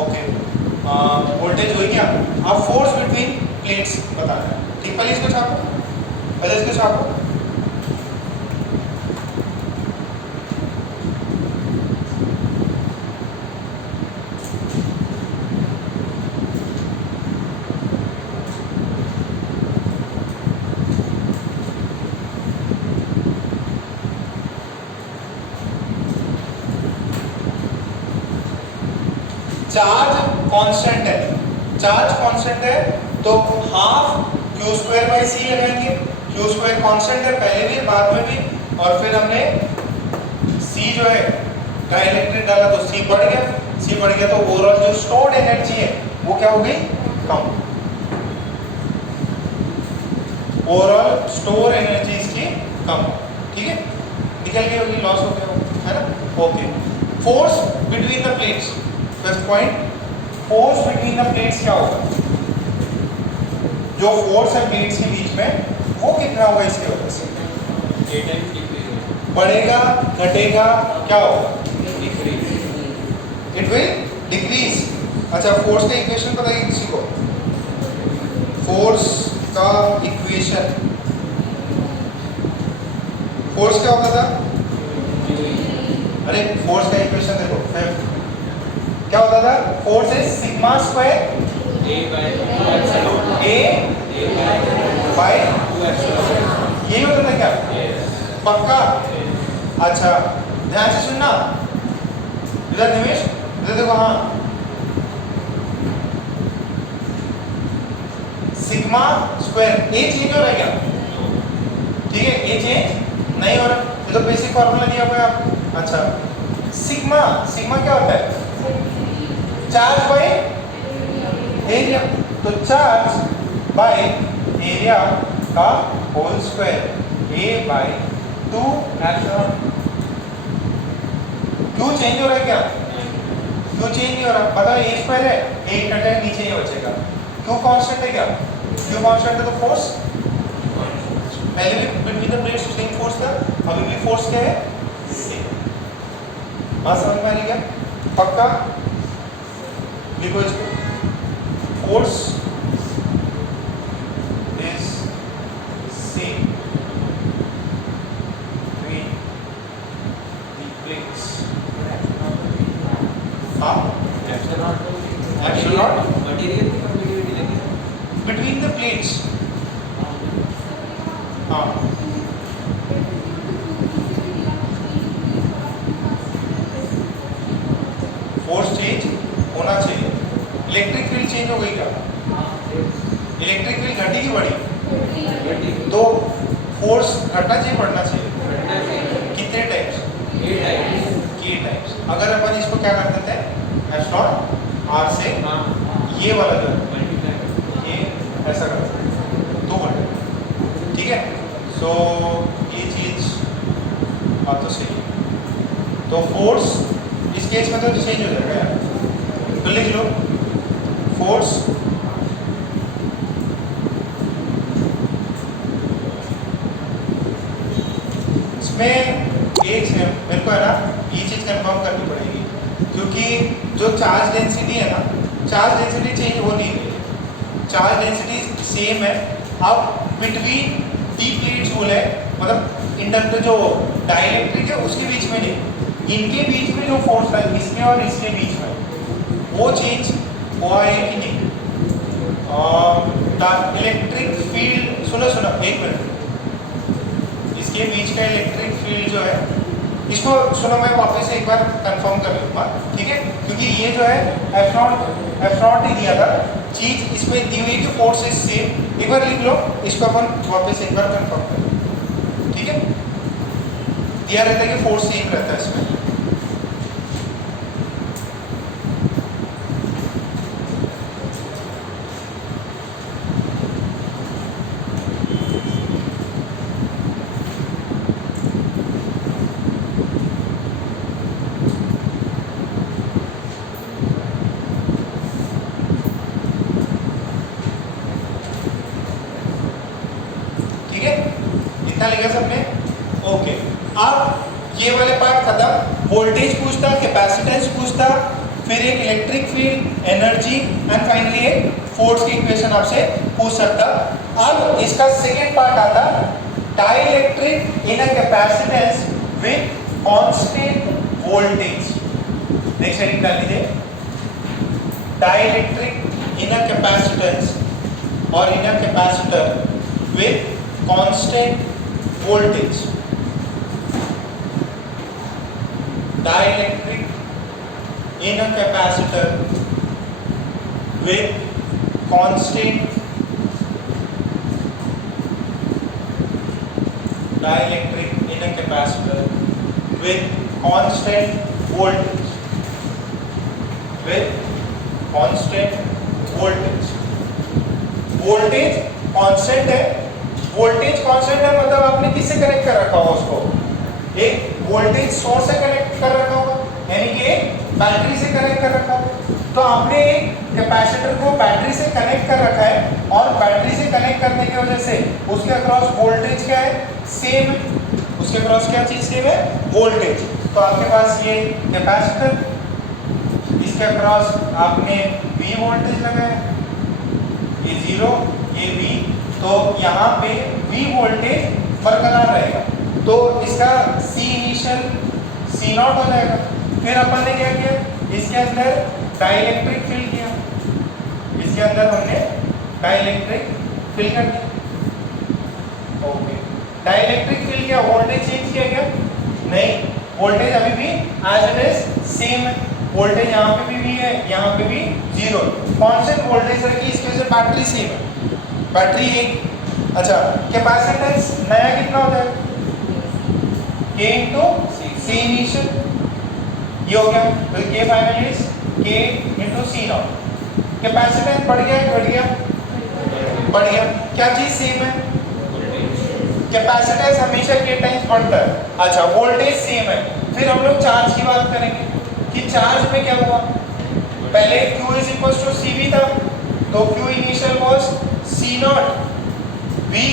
ओके। वोल्टेज हो गया, अब फोर्स बिटवीन प्लेट्स बताना है, ठीक। पहले इसको छापो, पहले इसको छापो। चार्ज कांस्टेंट है, तो हाफ Q²/C लगाएंगे। Q² कांस्टेंट है, पहले भी बाद में भी, और फिर हमने C जो है डाइलेक्ट्रिक डाला तो C बढ़ गया, तो ओवरऑल जो स्टोर्ड एनर्जी है वो क्या हो गई? कम। ओवरऑल स्टोर एनर्जी इसकी कम, ठीक है, निकल गई होगी, लॉस हो गया है ना। Okay, force between the plates, first point force between the plates क्या होगा, जो फोर्स है प्लेट्स के बीच में वो कितना होगा इसकी वजह से, बढ़ेगा घटेगा क्या होगा, इट विल डिक्रीज। अच्छा फोर्स का इक्वेशन बताइए किसी को, फोर्स का इक्वेशन, फोर्स क्या होता था, अरे फोर्स का इक्वेशन देखो फिफ्थ क्या होता था, force is sigma square A by यही होता था क्या, पक्का। अच्छा ध्यान से सुनना इधर निवेश, इधर देखो, हाँ सिग्मा स्क्वायर ए चेंज हो रहा है क्या, ठीक है ए चेंज नहीं हो रहा, ये तो बेसिक फॉर्मूला दिया हुआ है आपको। अच्छा सिग्मा, सिग्मा क्या होता है, चार्ज बाय एरिया, तो चार्ज बाय एरिया का whole square A bye 2 epsilon. क्यों चेंज हो रहा है क्या, क्यों चेंज नहीं हो रहा, बताओ ए स्क्वायर है, ए कट है नीचे ये बचेगा, क्यों कांस्टेंट है क्या, क्यों कांस्टेंट है, तो फोर्स पहले भी between the plates same force था, अभी भी फोर्स क्या है सेम। बात समझ में आ रही क्या, पक्का लिखो इसको, force is same between the plates, हाँ एप्सिलॉन मटेरियल की परमिटिविटी लगी बिटवीन द प्लेट्स, हाँ फोर्स चेंज होना चाहिए, इलेक्ट्रिक फील्ड चेंज हो गई क्या, इलेक्ट्रिक फील्ड घटी की बढ़ी, तो फोर्स घटना चाहिए बढ़ना चाहिए, कितने टाइप्स, के टाइप्स। अगर अपन इसको क्या कर देते हैं एप्सिलॉन आर से ये वाला जो ये ऐसा कर देते हैं 2 घंटे, ठीक है। सो ये चीज बात तो सही है, तो फोर्स इस केस में तो चेंज हो जाएगा यार, तो लिख लो फोर्स इसमें एक से मेरे को है ना ये चीज कंफर्म करनी पड़ेगी, क्योंकि जो चार्ज डेंसिटी है ना, चार्ज डेंसिटी चेंज हो नहीं गई, चार्ज डेंसिटी सेम है। अब बिटवीन दी प्लेट्स बोले मतलब इंडक्टर जो डाइलेक्ट्रिक है उसके बीच में नहीं, इनके बीच में जो फोर्स है इसके और इसके बीच में वो चेंज हुआ है कि नहीं। इलेक्ट्रिक फील्ड सुनो सुनो एक मिनट, इसके बीच का इलेक्ट्रिक फील्ड जो है इसको सुनो मैं वापस से एक बार कंफर्म कर लूँगा, ठीक है, क्योंकि ये जो है एप्सिलॉन ही दिया था चीज, इसमें दी हुई कि फोर्स इज सेम, एक बार लिख लो इसको, अपन वापस एक बार कंफर्म कर, ठीक है, दिया रहता है कि फोर्स सेम रहता है इसमें। इतना लिखा सबने, ओके। अब ये वाले पार्ट खत्म, वोल्टेज पूछता, कैपेसिटेंस पूछता, फिर एक electric field, energy and finally एक फोर्स की इक्वेशन आपसे पूछ सकता। अब इसका सेकेंड पार्ट आता dielectric in a capacitance with constant voltage. Next heading डाल लीजिए, डाइलेक्ट्रिक इन अ कैपेसिटेंस और in a capacitor with constant voltage, dielectric in a capacitor with constant dielectric in a capacitor with constant voltage, with constant voltage, voltage constant है, voltage constant है मतलब आपने किससे connect कर रखा होगा उसको, एक वोल्टेज सोर्स से कनेक्ट कर रखा होगा, यानी कि एक बैटरी से कनेक्ट कर रखा होगा। तो आपने एक कैपेसिटर को बैटरी से कनेक्ट कर रखा है और बैटरी से कनेक्ट करने की वजह से उसके अक्रॉस वोल्टेज क्या है, सेम है। उसके अक्रॉस क्या चीज सेम है, वोल्टेज। तो आपके पास ये कैपेसिटर, इसके अक्रॉस आपने V वोल्टेज लगाया, ये 0 ये V, तो यहाँ पे V वोल्टेज बरकरार रहेगा, तो इसका C इनिशियल C0 हो जाएगा। फिर अपन ने क्या किया, इसके अंदर डाइलेक्ट्रिक फिल किया, इसके अंदर हमने डाइलेक्ट्रिक फिल कर दिया। ओके, डाइलेक्ट्रिक फिल किया, वोल्टेज चेंज किया क्या, नहीं, वोल्टेज अभी भी एज इट इज सेम है। वोल्टेज यहाँ पे भी V है, यहाँ पे भी 0, कांस्टेंट वोल्टेज रखी, इसकी वजह से बैटरी सेम है, बैटरी एक। अच्छा, कैपेसिटेंस नया कितना होता है, K इंटू C इनिशियल, ये हो गया, तो K final is K into C0। Capacitance बढ़ गया घट गया, बढ़ गया, क्या चीज सेम है, कैपेसिटेंस हमेशा K टाइम्स बढ़ता है। अच्छा, वोल्टेज सेम है। फिर हम लोग चार्ज की बात करेंगे कि चार्ज में क्या हुआ, पहले Q is equal to CV था, तो Q initial was C0 V।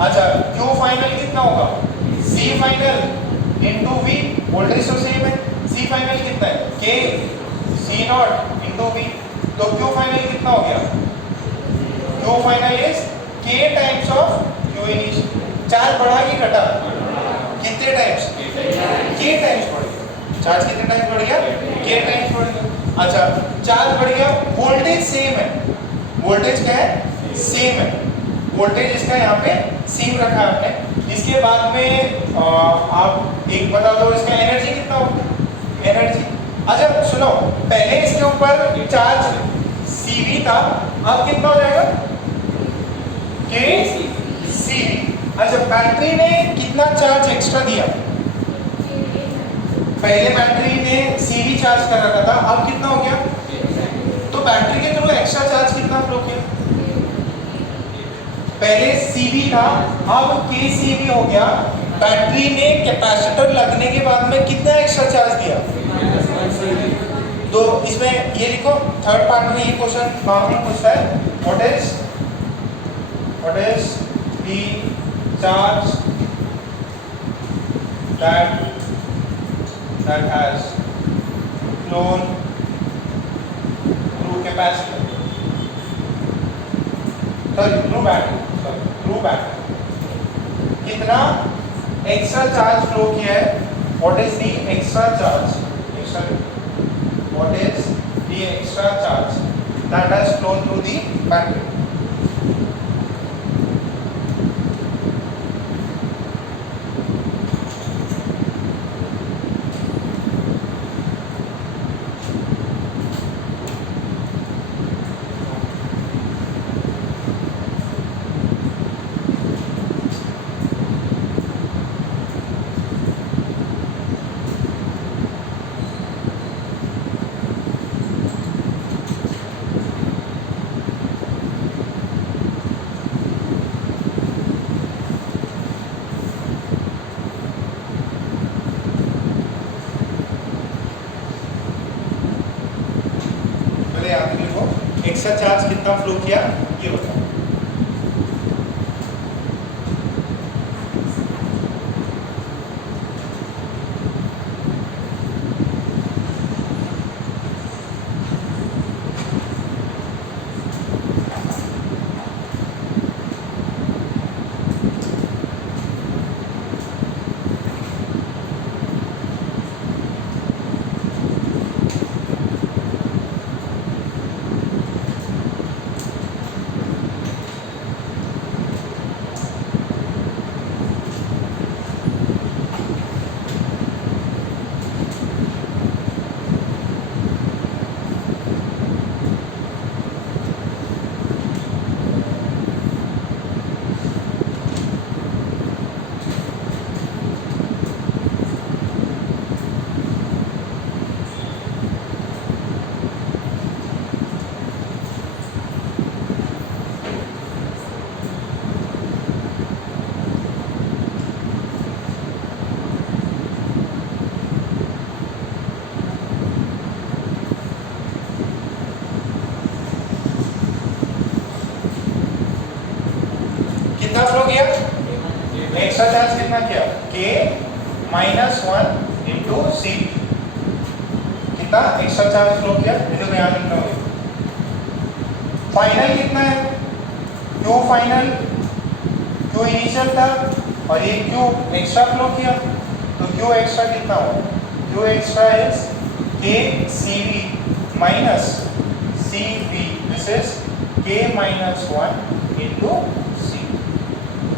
अच्छा, Q फाइनल कितना होगा, C final into V, voltage तो सेम है, C फाइनल कितना है, K C0 इंटू V, तो Q फाइनल कितना हो गया, Q final is K times of Q initial. Charge बढ़ा कि घटा, कितने टाइम्स, K टाइम्स बढ़ गया, चार्ज कितने टाइम्स बढ़ गया, K टाइम्स बढ़ गया। अच्छा, चार्ज बढ़ गया, वोल्टेज सेम है, वोल्टेज क्या है, सेम है, वोल्टेज इसका यहाँ पे सेम रखा है आपने। इसके बाद में आप एक बता दो इसका एनर्जी कितना होगा, एनर्जी। अच्छा सुनो, पहले इसके ऊपर चार्ज CV था, अब कितना हो जाएगा, K CV। अच्छा, बैटरी ने कितना चार्ज एक्स्ट्रा दिया, पहले बैटरी ने CV चार्ज कर रखा था, अब कितना हो गया, तो बैटरी के थ्रू एक्स्ट्रा चार्ज कितना फ्लो किया, पहले CV था, अब KCV हो गया। बैटरी ने कैपेसिटर लगने के बाद में कितना एक्स्ट्रा चार्ज दिया, तो इसमें ये लिखो, थर्ड पार्ट में ये क्वेश्चन नॉर्मल पूछता है, what is the charge that has flown through capacitor, through battery, कितना एक्स्ट्रा चार्ज फ्लो किया है, what is the extra charge, what is the extra charge that has flown through the battery। Extra charge कितना flow किया, ये बताओ। Extra charge कितना किया k -1 into सी, कितना एक्स्ट्रा चार्ज फ्लो किया, ये तो ध्यान रखना होगा। फाइनल कितना है, Q फाइनल, Q इनिशियल था और ये Q एक्स्ट्रा फ्लो किया, तो Q एक्स्ट्रा कितना हो, Q extra is K CV minus CV, this is K -1 into C,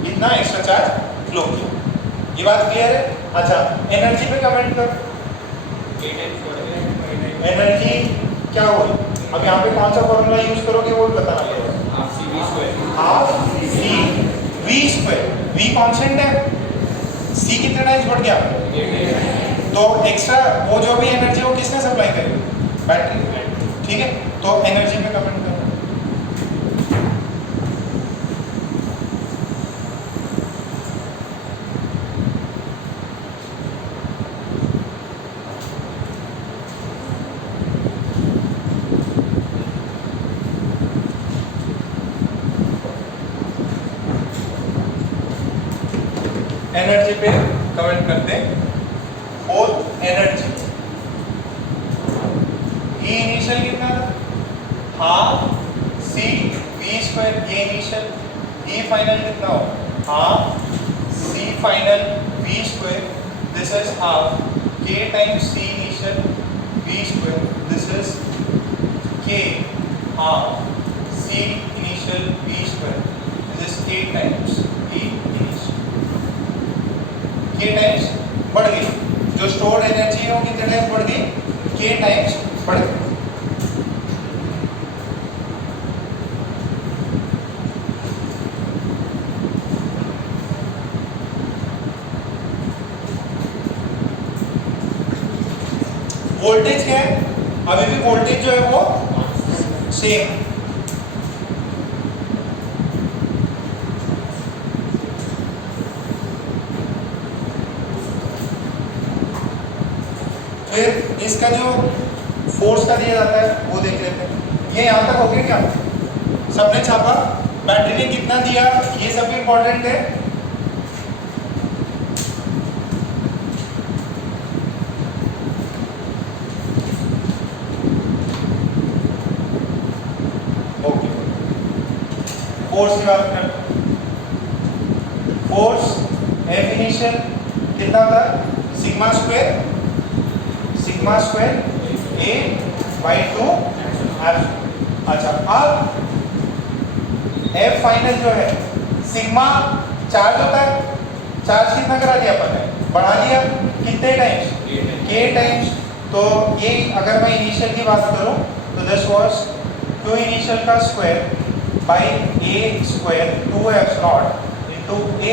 इतना एक्स्ट्रा चार्ज फ्लो किया। ये बात क्लियर है? अच्छा, एनर्जी पे कमेंट कर, एनर्जी क्या होगी? अब यहाँ पे कौन सा फॉर्मूला यूज करोगे वो बताना पड़ेगा। Half C V square, V constant है, सी कितने टाइम्स बढ़ गया, तो एक्स्ट्रा वो जो भी एनर्जी वो किसने सप्लाई करेगी, बैटरी, ठीक है। तो एनर्जी पे कमेंट करो। एनर्जी पे कमेंट करते हैं। फोर्थ एनर्जी, ई इनिशियल कितना था, हाफ सी वी स्क्वायर, ये इनिशियल, ई फाइनल कितना हो, half C final V square, this is half K times C initial V square, this is K half C initial V square, this is K times E initial. K times बढ़ गई, जो stored energy है वो कितने times बढ़ गई, के times बढ़ गई। वोल्टेज क्या है, अभी भी वोल्टेज जो है वो सेम, फिर इसका जो फोर्स का दिया जाता है वो देख लेते हैं। ये यहाँ तक हो गया क्या, सबने छापा, बैटरी ने कितना दिया, ये सब भी इंपॉर्टेंट है। ओके, फोर्स की बात करते हैं। फोर्स एफ इनिशियल कितना था, sigma square A by 2 F. अच्छा, अब एफ फाइनल जो है, सिग्मा चार्ज होता है, चार्ज कितना करा दिया अपन ने, बढ़ा दिया, कितने टाइम्स, के टाइम्स। तो ये अगर मैं इनिशियल की बात करूं तो दिस वाज Q इनिशियल का square by A square 2 epsilon into A,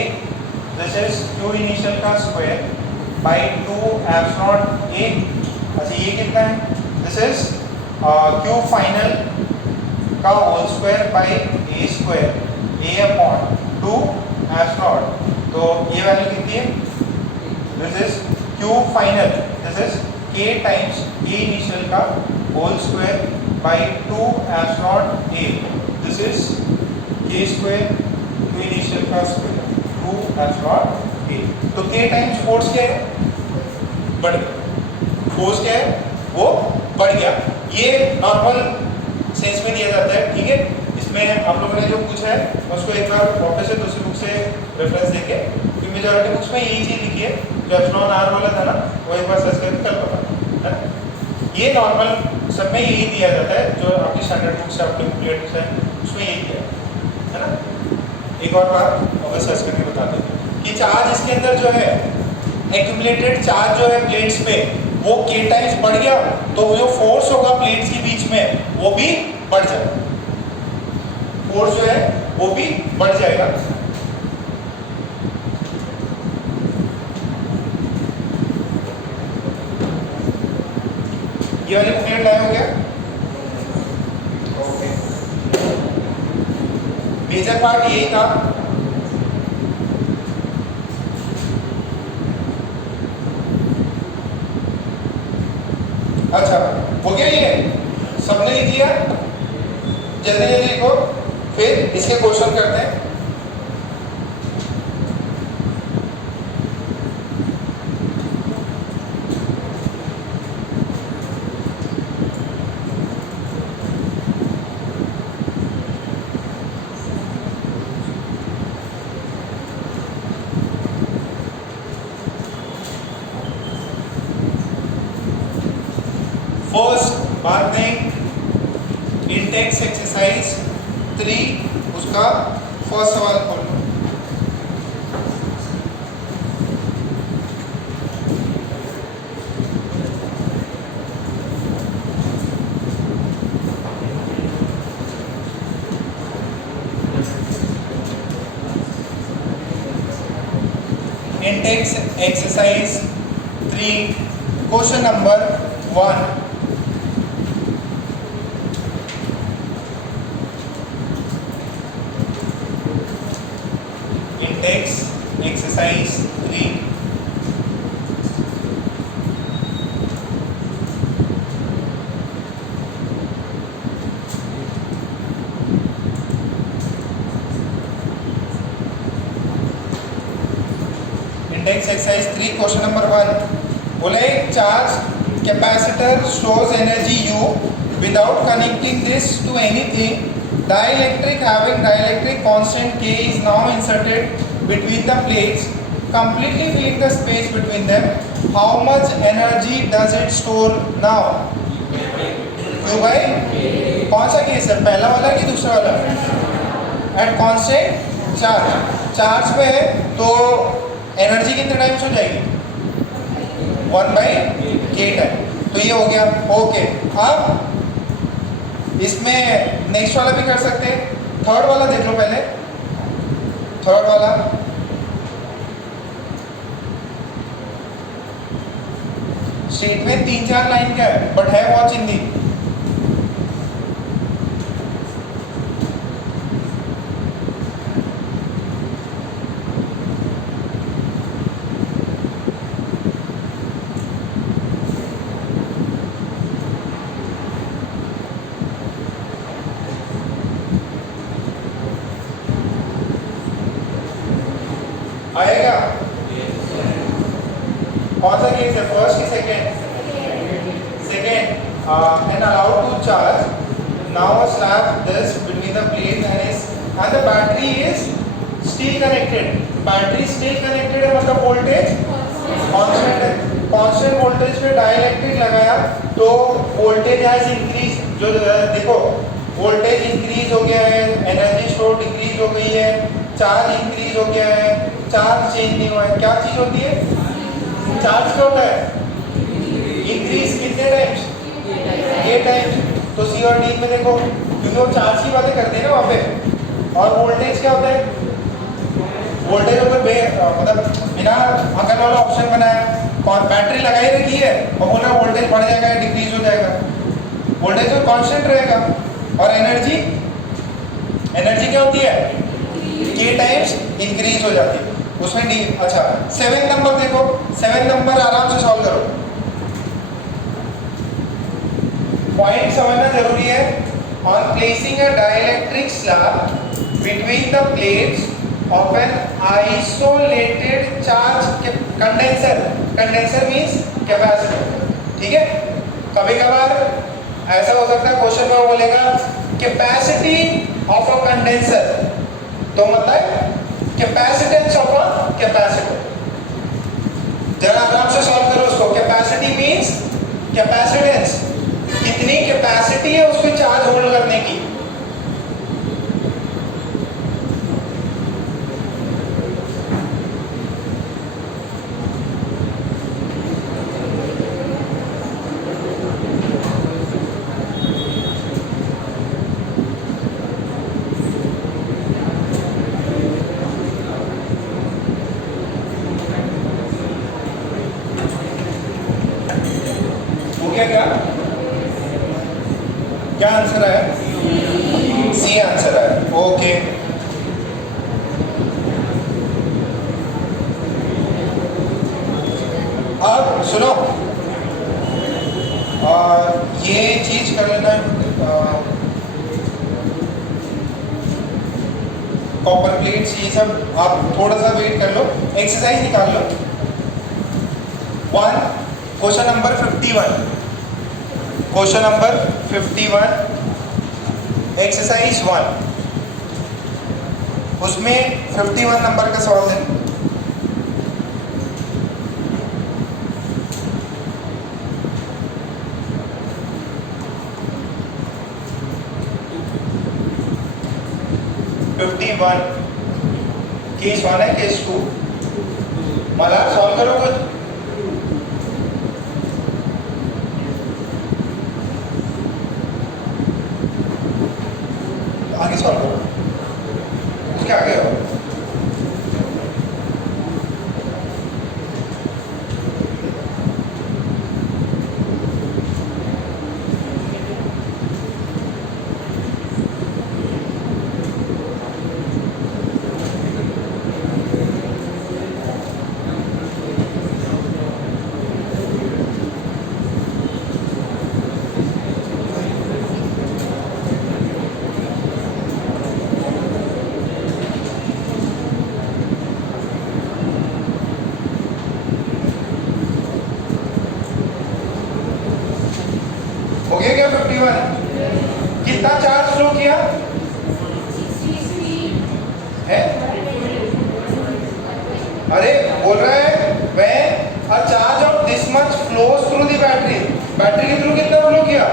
this is Q initial का स्क्वायर बाई 2 एप्सिलॉन A। अच्छा, ये कितना है, दिस इज Q फाइनल का whole square by A square A upon 2 epsilon, तो ये value कितनी है, this is Q final, this is K times A initial का whole square by 2 epsilon A, this is K square Q initial का square 2 epsilon A। तो K times force क्या है, बढ़ गया, फोर्स क्या है वो बढ़ गया। ये नॉर्मल सेंस में दिया जाता है, ठीक है। इसमें आप लोगों ने जो पूछा है उसको एक बार वापस से दूसरी बुक से रेफरेंस देके, क्योंकि मेजॉरिटी बुक्स में यही चीज लिखी है, जो एप्सिलॉन आर वाला था ना वो एक बार सर्च करके कर पता है। ये नॉर्मल सब में यही दिया जाता है, जो आपकी स्टैंडर्ड बुक्स है, आपकी बुकलेट्स है, उसमें यही दिया है ना। एक और बार वापस सर्च करके बता दें कि चार्ज इसके अंदर जो है, एक्यूमुलेटेड चार्ज जो है प्लेट्स पे, वो के टाइम्स बढ़ गया, तो जो फोर्स होगा प्लेट्स के बीच में वो भी बढ़ जाएगा, फोर्स जो है वो भी बढ़ जाएगा। ये वाले बुकलेट लाए हो गया, ओके। मेजर पार्ट यही था। अच्छा, हो गया ये, सबने लिख लिया, जल्दी जल्दी लिखो, फिर इसके क्वेश्चन करते हैं। फर्स्ट बात नहीं, इंटेक्स एक्सरसाइज 3 उसका फर्स्ट सवाल खोल लो। Intext exercise 3 question number 1। Intext exercise 3 index exercise 3 question number 1 बोला एक charge capacitor stores energy U without connecting this to anything. Dielectric having dielectric constant K is now inserted between the plates, completely filling the space between them. How much energy does it store now? क्यों भाई? कौन सा case है, पहला वाला कि दूसरा वाला? एट कांस्टेंट चार्ज पे है तो एनर्जी कितने टाइम्स हो जाएगी? 1/k time. तो ये हो गया। ओके, अब इसमें नेक्स्ट वाला भी कर सकते हैं। थर्ड वाला देख लो पहले। थर्ड वाला स्टेटमेंट 3-4 लाइन का है बट है बहुत हिंदी। आएगा? कौन सा केस है, फर्स्ट की second? Second. And allowed to charge now a slab this between the plate and the battery is still connected. Battery still connected है मतलब वोल्टेज कांस्टेंट है। कांस्टेंट वोल्टेज पे डाइलेक्ट्रिक लगाया तो वोल्टेज हैज इंक्रीज। जो देखो voltage increase हो गया है, एनर्जी स्टोर डिक्रीज हो गई है, चार्ज इंक्रीज हो गया है, चार्ज चेंज नहीं हुआ है। क्या चीज होती है? चार्ज क्या होता है? इंक्रीज कितने टाइम्स? ये टाइम्स। तो सी और डी में देखो, क्योंकि वो चार्ज की बातें करते हैं ना वहाँ पे। और वोल्टेज क्या होता है? वोल्टेज मतलब बिना अगर वाला ऑप्शन बनाया, बैटरी लगाई रखी है और बोल रहा वोल्टेज बढ़ जाएगा डिक्रीज हो जाएगा। वोल्टेज तो कांस्टेंट रहेगा। और एनर्जी क्या होती है? k टाइम्स इंक्रीज हो जाती है उसमें डी। अच्छा 7 नंबर देखो, 7 नंबर आराम से सॉल्व करो। पॉइंट समझना जरूरी है। On placing a dielectric slab between the plates of an isolated charge condenser means capacitor. ठीक है, कभी कभार ऐसा हो सकता है क्वेश्चन में बोलेगा कैपेसिटी ऑफ अ कंडेंसर, तो मतलब कैपेसिटेंस ऑफ अ कैपेसिटर। जरा आराम से सॉल्व करो उसको। कैपेसिटी मींस कैपेसिटेंस, कितनी कैपेसिटी है उसको चार्ज होल्ड करने की। क्या आंसर है? सी आंसर है। ओके, अब सुनो, ये चीज कर लेना। कॉपर प्लेट्स ये सब आप थोड़ा सा वेट कर लो, एक्सरसाइज निकाल लो। 1 question number 51, question number 51 exercise 1, उसमें 51 नंबर का सवाल है। 51 केस 1 है केस 2 मला सॉल्व करो कुछ आगे सॉल्व करो उसके आगे हो हो गया क्या 51 कितना चार्ज फ्लो किया है अरे बोल रहा है when a charge of this much flows through the battery battery के थ्रू कितना फ्लो किया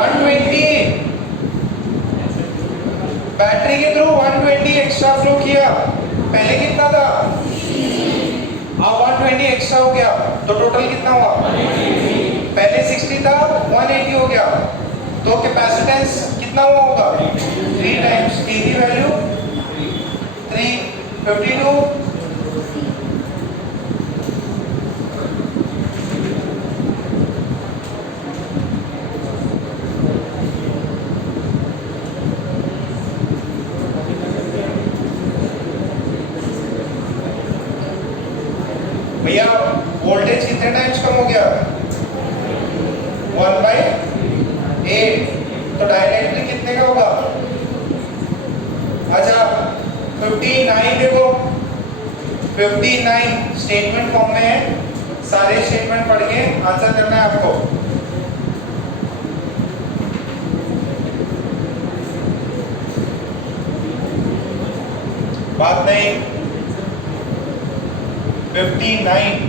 120 बैटरी के थ्रू 120 एक्स्ट्रा फ्लो किया पहले कितना था अब 120 एक्स्ट्रा हो गया तो टोटल कितना हुआ पहले 60 था 180 हो गया तो कैपेसिटेंस कितना हुआ होगा 3 टाइम्स T की वैल्यू 352 भैया वोल्टेज कितने टाइम्स कम हो गया 1/8 तो डायरेक्टली कितने का होगा अच्छा 59 देखो 59 स्टेटमेंट फॉर्म में है सारे स्टेटमेंट पढ़ के आंसर करना है आपको बात नहीं 59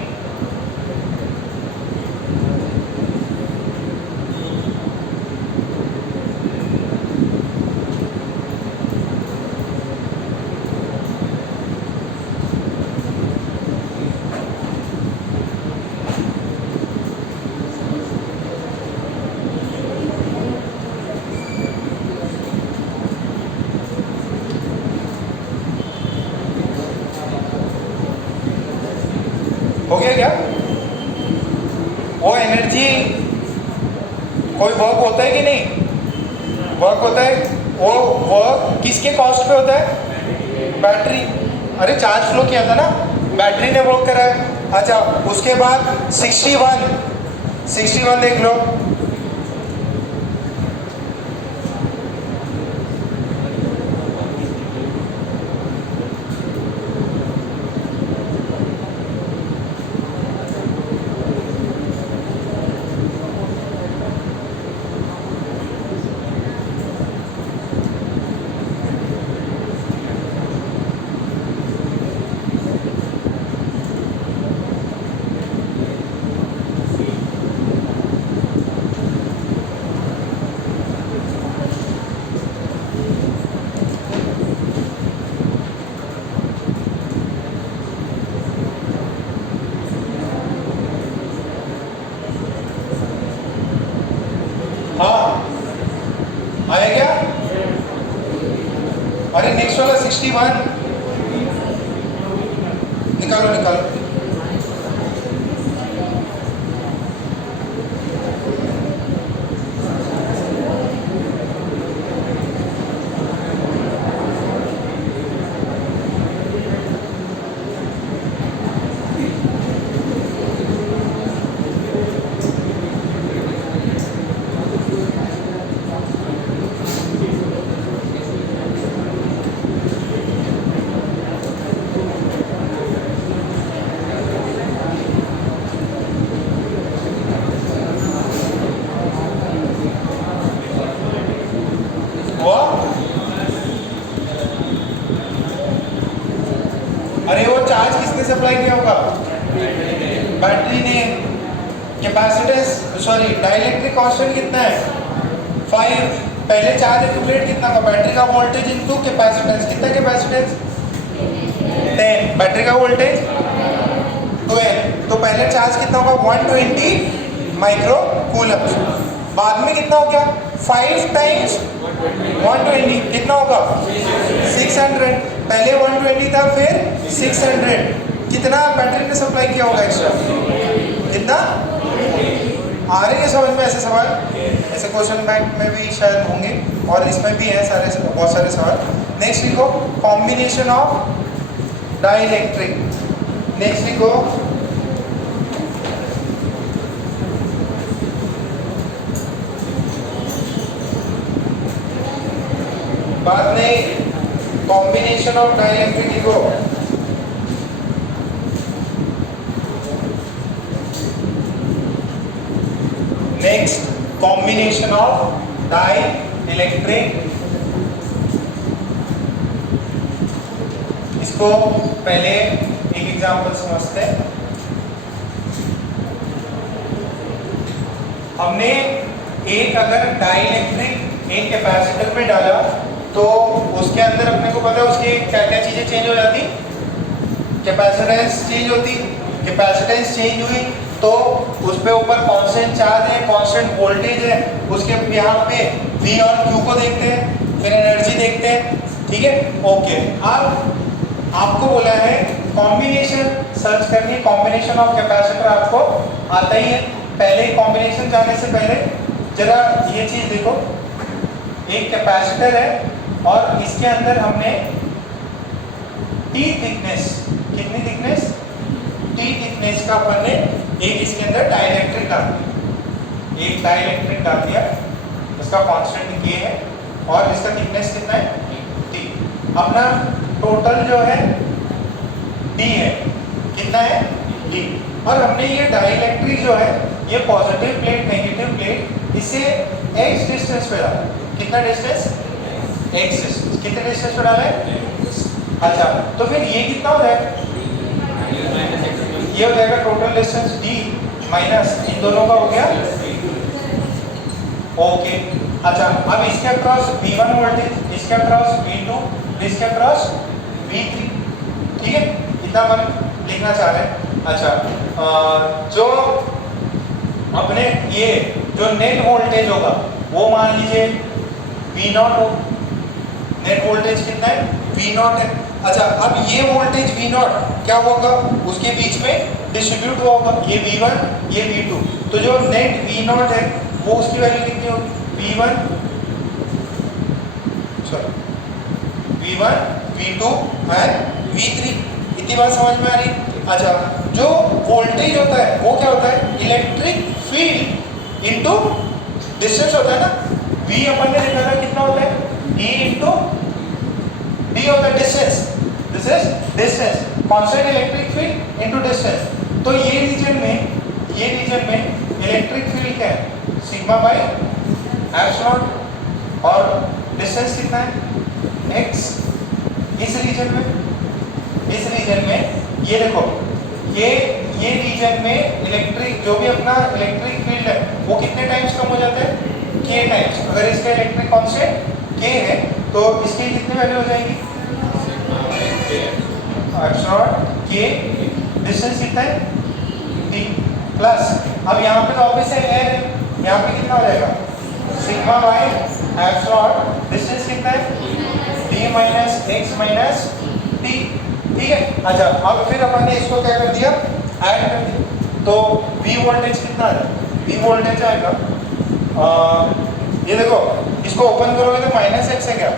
हो गया क्या वो एनर्जी कोई वर्क होता है कि नहीं वर्क होता है वो वर्क किसके कॉस्ट पे होता है बैटरी अरे चार्ज फ्लो किया था ना बैटरी ने वर्क करा है अच्छा उसके बाद 61 देख लो आया क्या अरे नेक्स्ट वाला 61 निकालो अरे वो चार्ज किसने सप्लाई किया होगा बैटरी ने कैपेसिटेंस सॉरी डाइलेक्ट्रिक कांस्टेंट कितना है 5 पहले चार्ज एक्यूमुलेट कितना होगा, बैटरी का वोल्टेज इनटू कैपेसिटेंस, कितना कैपेसिटेंस 10, बैटरी का वोल्टेज 12, तो पहले चार्ज कितना होगा 120 माइक्रो कूलम, बाद में कितना हो गया 5 टाइम्स 120 कितना होगा 600, पहले 120 था फिर 600, कितना बैटरी ने सप्लाई किया होगा एक्स्ट्रा, कितना आ रही है समझ में ऐसे सवाल, ऐसे क्वेश्चन बैंक में भी शायद होंगे और इसमें भी है सारे बहुत सारे सवाल। नेक्स्ट लिखो कॉम्बिनेशन ऑफ डाइलेक्ट्रिक, नेक्स्ट लिखो बाद में कॉम्बिनेशन ऑफ डाइलेक्ट्रिक लिखो, नेक्स्ट कॉम्बिनेशन ऑफ डाइलेक्ट्रिक, इसको पहले एक एग्जांपल समझते हैं। हमने एक अगर डाइलेक्ट्रिक एक कैपेसिटर में डाला तो उसके अंदर अपने को पता है उसकी क्या क्या चीजें चेंज हो जाती, कैपेसिटेंस चेंज होती, कैपेसिटेंस चेंज हुई तो उस पे ऊपर कांस्टेंट चार्ज है, कांस्टेंट वोल्टेज है, उसके यहाँ पे V और Q को देखते हैं, फिर एनर्जी देखते हैं, ठीक है ओके। अब आपको बोला है कॉम्बिनेशन सर्च करनी, कॉम्बिनेशन ऑफ कैपेसिटर आपको आता ही है। पहले कॉम्बिनेशन जाने से पहले जरा ये चीज देखो, एक कैपेसिटर है और इसके अंदर हमने T थिकनेस, कितनी थिकनेस T थिकनेस का अपन ने एक इसके अंदर डाइलेक्ट्रिक डाल दिया, एक डाइलेक्ट्रिक डाल दिया, इसका कांस्टेंट K है और इसका थिकनेस कितना है T। अपना टोटल जो है D है, कितना है D, और हमने ये डाइलेक्ट्रिक जो है ये पॉजिटिव प्लेट नेगेटिव प्लेट इसे x डिस्टेंस पे डाला, कितना डिस्टेंस x डिस्टेंस, कितने डिस्टेंस पे डाला है, अच्छा तो फिर ये कितना हो जाएगा, ये हो जाएगा टोटल डिस्टेंस D माइनस इन दोनों का हो गया ओके। अच्छा अब इसके अक्रॉस V1 वोल्टेज, इसके अक्रॉस V2, इसके अक्रॉस V3, ठीक है इतना अपन लिखना चाह रहे हैं। अच्छा जो अपने ये जो नेट वोल्टेज होगा वो मान लीजिए V0 हो, नेट वोल्टेज कितना है V0 है। अच्छा अब ये वोल्टेज V0 क्या होगा, उसके बीच में डिस्ट्रीब्यूट हुआ होगा, ये V1 ये V2, तो जो नेट V0 है वो उसकी वैल्यू कितनी होगी V1 V2 एंड V3, इतनी बात समझ में आ रही। अच्छा जो वोल्टेज होता है वो क्या होता है, इलेक्ट्रिक फील्ड इनटू डिस्टेंस होता है ना, V अपन ने देखा था कितना होता है E इनटू D होता है distance, this is distance, constant electric field into distance. तो ये रीजन में इलेक्ट्रिक फील्ड क्या है सिग्मा बाय एप्सिलॉन और डिस्टेंस कितना है x। इस रीजन में ये देखो ये रीजन में इलेक्ट्रिक जो भी अपना इलेक्ट्रिक फील्ड है वो कितने टाइम्स कम हो जाता है k टाइम्स। अगर इसका इलेक्ट्रिक कांस्टेंट k है तो इसकी कितनी वैल्यू हो जाएगी एप्सिलॉन k, डिस्टेंस कितना है d प्लस, अब यहाँ पे तो ऑब्वियस है यहाँ पे कितना हो जाएगा सिग्मा बाय एप्सिलॉन, डिस्टेंस कितना है d minus x minus d, ठीक है। अच्छा अब फिर अपन ने इसको क्या कर दिया ऐड कर दिया, तो V वोल्टेज कितना है, V वोल्टेज आएगा ये देखो इसको ओपन करोगे तो माइनस x है क्या,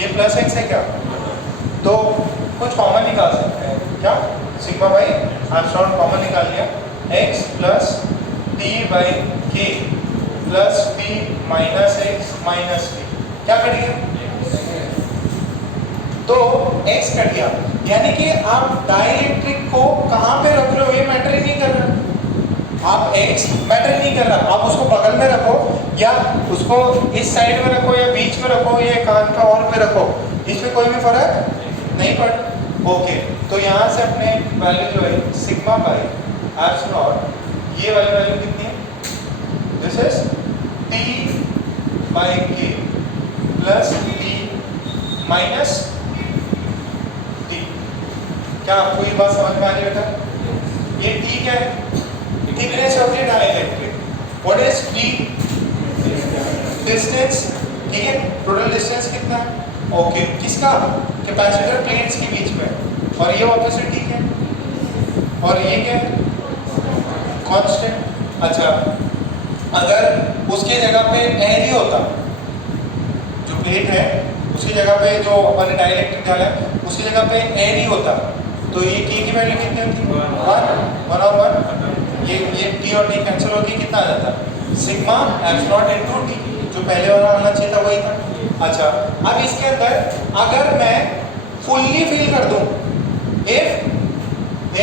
ये प्लस x है क्या, तो कुछ कॉमन निकाल सकते हैं क्या, सिग्मा बाई एप्सिलॉन कॉमन निकाल लिया, x plus d by k plus b minus x minus b, क्या कट गया तो x कट गया। यानी कि आप डाइलेक्ट्रिक को कहाँ पे रख रहे हो ये मैटर ही नहीं कर रहा, आप x मैटर नहीं कर रहा, आप उसको बगल में रखो या उसको इस साइड में रखो या बीच में रखो या कान पे और पे रखो, इसमें कोई भी फर्क नहीं पड़ता। ओके तो यहाँ से अपने वैल्यू जो है सिग्मा बाई एप्सिलॉन, ये वाली वैल्यू कितनी है, दिस इज t बाय के प्लस डी माइनस डी। क्या आपको ये बात समझ में आ रही है बेटा? ये टी क्या है? Thickness of the dielectric. What is D? Distance, ठीक है। टोटल डिस्टेंस कितना है? ओके, किसका? कैपेसिटर प्लेट्स के बीच में। और ये वापस से ठीक है, और ये क्या है? कांस्टेंट। अच्छा, अगर उसके जगह पे एयर ही होता, जो प्लेट है उसकी जगह पे जो अपन डाइलेक्ट्रिक डाला है उसकी जगह पे एयर ही होता, तो ये के की वैल्यू कितनी होती? 1 और 1, ये टी और टी कैंसिल होकर कितना आ जाता? सिग्मा एप्सिलॉन इनटू टी, जो पहले वाला आना चाहिए था वही था। अच्छा, अब इसके अंदर अगर मैं फुल्ली फिल कर दूं, if the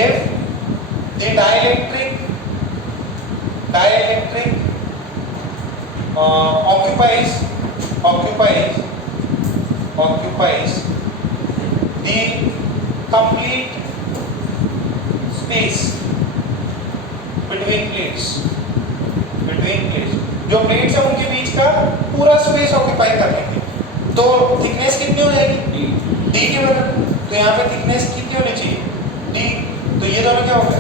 dielectric occupies the complete space between plates, जो प्लेट्स है उनके बीच का पूरा स्पेस ऑक्यूपाई कर लेंगे, तो थिकनेस कितनी हो जाएगी? डी के बराबर। तो यहाँ पे थिकनेस कितनी होनी चाहिए? डी। तो ये दोनों क्या हो गए?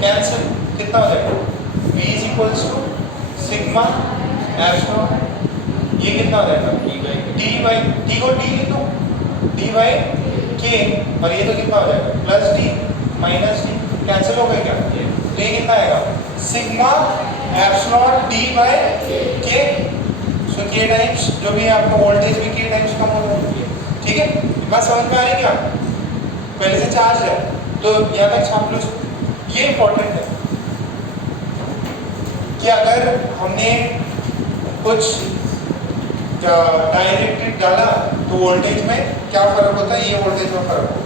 कैंसिल। कितना हो जाएगा? V is equals to sigma epsilon, ये कितना हो जाएगा? डी बाई टी को डी लिख दो, डी बाई के, और ये तो कितना हो जाएगा? Plus D minus D, cancel हो गया क्या? तो ये कितना आएगा? सिग्मा एप्सिलॉन डी बाई के। सो के टाइम्स जो भी है आपका वोल्टेज भी के टाइम्स कम हो जाएगा, ठीक है। बात समझ में आ रही है क्या? पहले से चार्ज है तो यहाँ तक छाप लो। ये इंपॉर्टेंट है कि अगर हमने कुछ डाइलेक्ट्रिक डाला तो वोल्टेज में क्या फर्क होता है? ये वोल्टेज में फर्क होता है।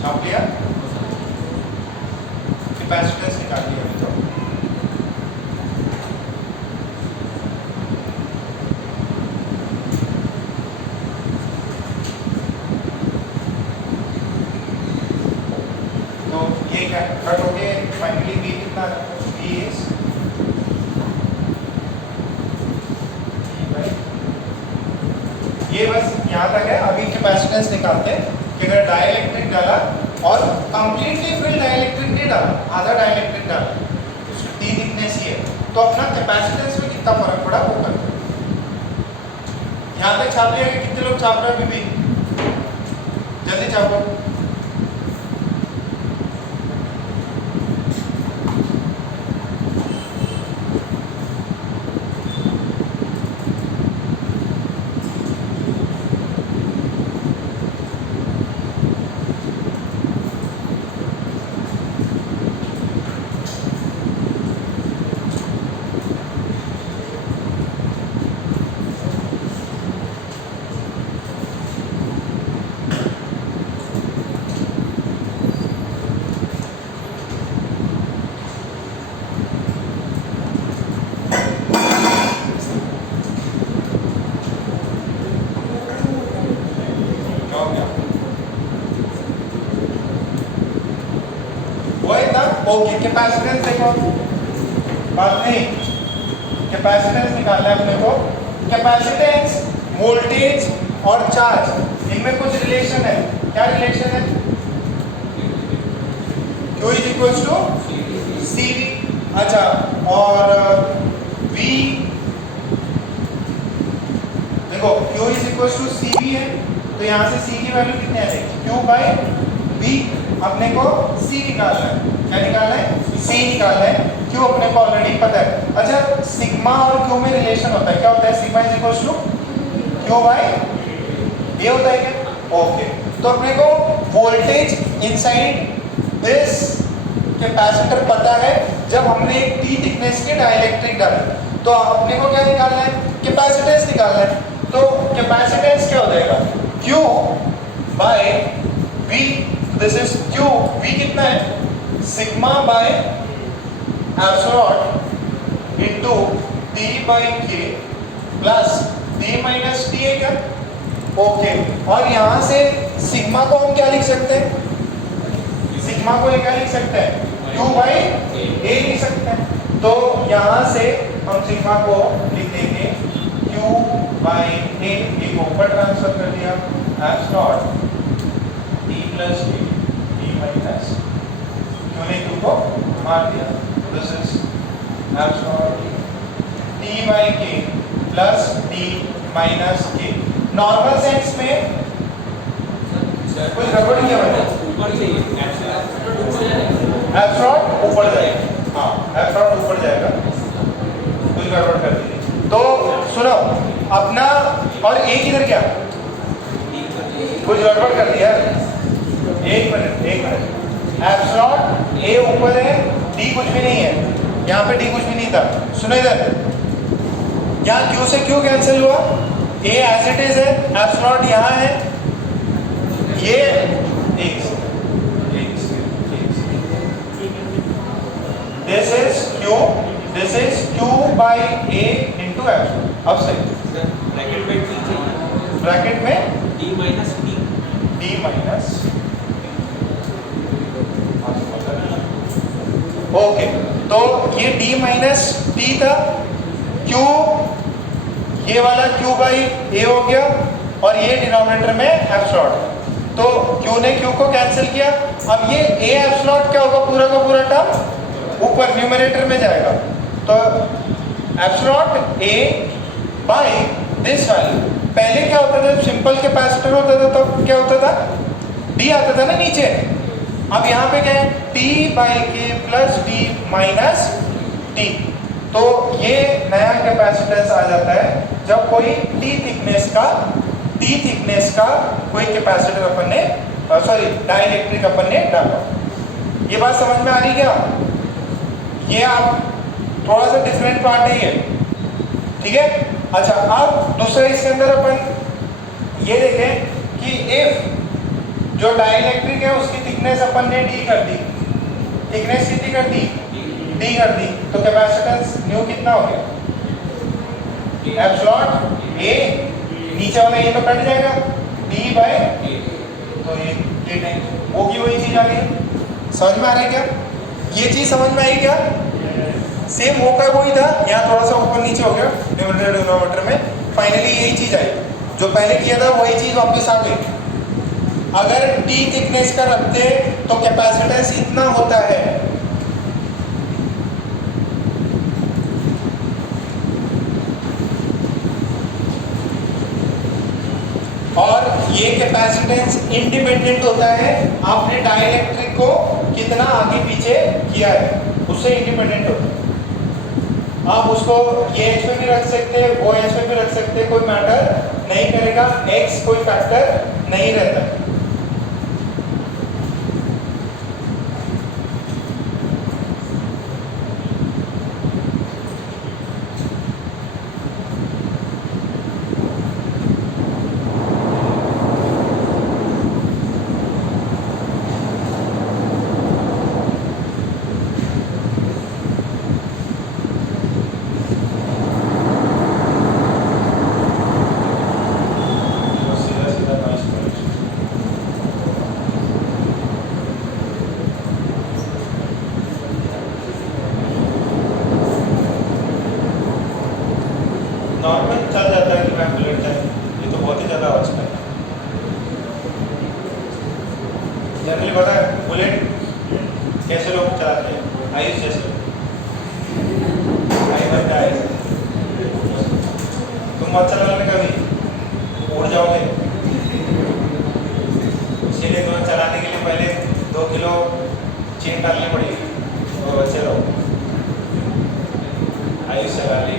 छाप लिया? कैपेसिटेंस निकाल लिया अभी तो। तो ये क्या कट हो गया? फाइनली V कितना? V इज ये बस यहाँ तक है। अभी कैपेसिटेंस निकालते हैं कि अगर डाइलेक्ट्रिक डाला और कंप्लीटली फिल डाइलेक्ट्रिक नहीं डाला, आधा डाइलेक्ट्रिक डाला, उसकी टी थिकनेस ही है, तो अपना कैपेसिटेंस में कितना फर्क पड़ा वो करते हैं। यहाँ तक छाप लिया कि कितने लोग छाप रहे हैं? अभी भी जल्दी छापो। ओके, कैपेसिटेंस देखो, बात नहीं, कैपेसिटेंस निकालना है अपने को। कैपेसिटेंस, वोल्टेज और चार्ज, इनमें कुछ रिलेशन है। क्या रिलेशन है? Q इज इक्वल टू सी। अच्छा, और V देखो, Q इज इक्वल टू सी भी है, तो यहाँ से C की वैल्यू कितनी आ जाएगी? Q by V। अपने को C निकालना है। क्या निकालना है? C निकालना है। Q अपने को ऑलरेडी पता है। अच्छा, सिग्मा और Q में रिलेशन होता है। क्या होता है? Sigma is equal to Q by ये होता है क्या? ओके, तो अपने को वोल्टेज इनसाइड दिस कैपेसिटर पता है। जब हमने एक टी थिकनेस के डाइलेक्ट्रिक डाले, तो अपने को क्या निकालना है? कैपेसिटेंस निकालना है। तो कैपेसिटेंस क्या हो जाएगा? Q by V। This is Q। V कितना है? Sigma by epsilon into T by K plus T minus T है क्या? ओके, और यहाँ से सिग्मा को हम क्या लिख सकते हैं? सिग्मा को क्या लिख सकते हैं? Q बाई A लिख सकते हैं। तो यहाँ से हम सिग्मा को लिख देंगे Q बाई A, एक ऊपर ट्रांसफर कर दिया, epsilon T plus K, T minus Q ने Q को मार दिया, this is epsilon T by K plus T minus K। Normal sense में कुछ गड़बड़ नहीं है, ऊपर से एप्सिलॉन ऊपर जाएगा। हाँ, एप्सिलॉन ऊपर जाएगा, कुछ गड़बड़ कर दी। तो सुनो अपना, और एक इधर क्या कुछ गड़बड़ कर दिया। एक मिनट, एक मिनट। एप्सिलॉन ए ऊपर है, डी कुछ भी नहीं है, यहाँ पे डी कुछ भी नहीं था। सुनो इधर, यहाँ क्यू से क्यू कैंसिल हुआ, ए एज इट इज है, एप्सिलॉन यहाँ है, ये एक this is Q, this is Q by A into epsilon. अब सही, ब्रैकेट में T चाहिए, ब्रैकेट में D minus T, D minus. Okay, तो ये D माइनस T था, Q ये वाला Q बाई A हो गया, और ये डिनोमिनेटर में एप्सिलॉन। तो Q ने Q को कैंसिल किया। अब ये A एप्सिलॉन क्या होगा? पूरा का पूरा टर्म ऊपर न्यूमरेटर में जाएगा, तो epsilon A by this value. पहले क्या होता था? जब सिंपल कैपेसिटर होता था तो क्या होता था? D आता था ना नीचे। अब यहाँ पे क्या है? T by K plus D minus T। तो ये नया कैपेसिटेंस आ जाता है जब कोई T थिकनेस का कोई कैपेसिटर अपन ने, सॉरी डाइलेक्ट्रिक अपन ने डाला। ये बात समझ में आ रही क्या? ये आप थोड़ा सा डिफरेंट पार्ट है ये, ठीक है। अच्छा, अब दूसरा इसके अंदर अपन ये देखें कि इफ जो डाइलेक्ट्रिक है उसकी थिकनेस अपन ने D कर दी, थिकनेस कितनी कर दी? D कर दी, तो कैपेसिटेंस न्यू कितना हो गया? एप्सिलॉन A, नीचे वाला ये तो कट जाएगा, D बाय, तो ये टाइम वो की वही चीज आ गई। समझ में आ रहा है क्या? ये चीज समझ में आई क्या? सेम वो का वही था, यहाँ थोड़ा सा ऊपर नीचे हो गया न्यूमरेटर डिनोमिनेटर में। फाइनली यही चीज आई, जो पहले किया था वही चीज वापस आ गई। अगर T थिकनेस का रखते तो कैपेसिटेंस इतना होता है, और ये कैपेसिटेंस इंडिपेंडेंट होता है आपने डाइलेक्ट्रिक को कितना आगे पीछे किया है, उससे इंडिपेंडेंट होता है। आप उसको ये एच पे भी रख सकते हैं, वो एच पे भी रख सकते हैं, कोई मैटर नहीं करेगा, एक्स कोई फैक्टर नहीं रहता। सीधा सीधा नॉइस पोल्यूशन। लगाओ इस पर। जनरली पता है बुलेट कैसे लोग चलाते हैं, आयुष जैसे तुम मत चलाने कभी, उड़ जाओगे। इसीलिए तुम्हें चलाने के लिए पहले 2 किलो चेन डालनी पड़ेगी और बच्चे रहो। आयुष चला ली,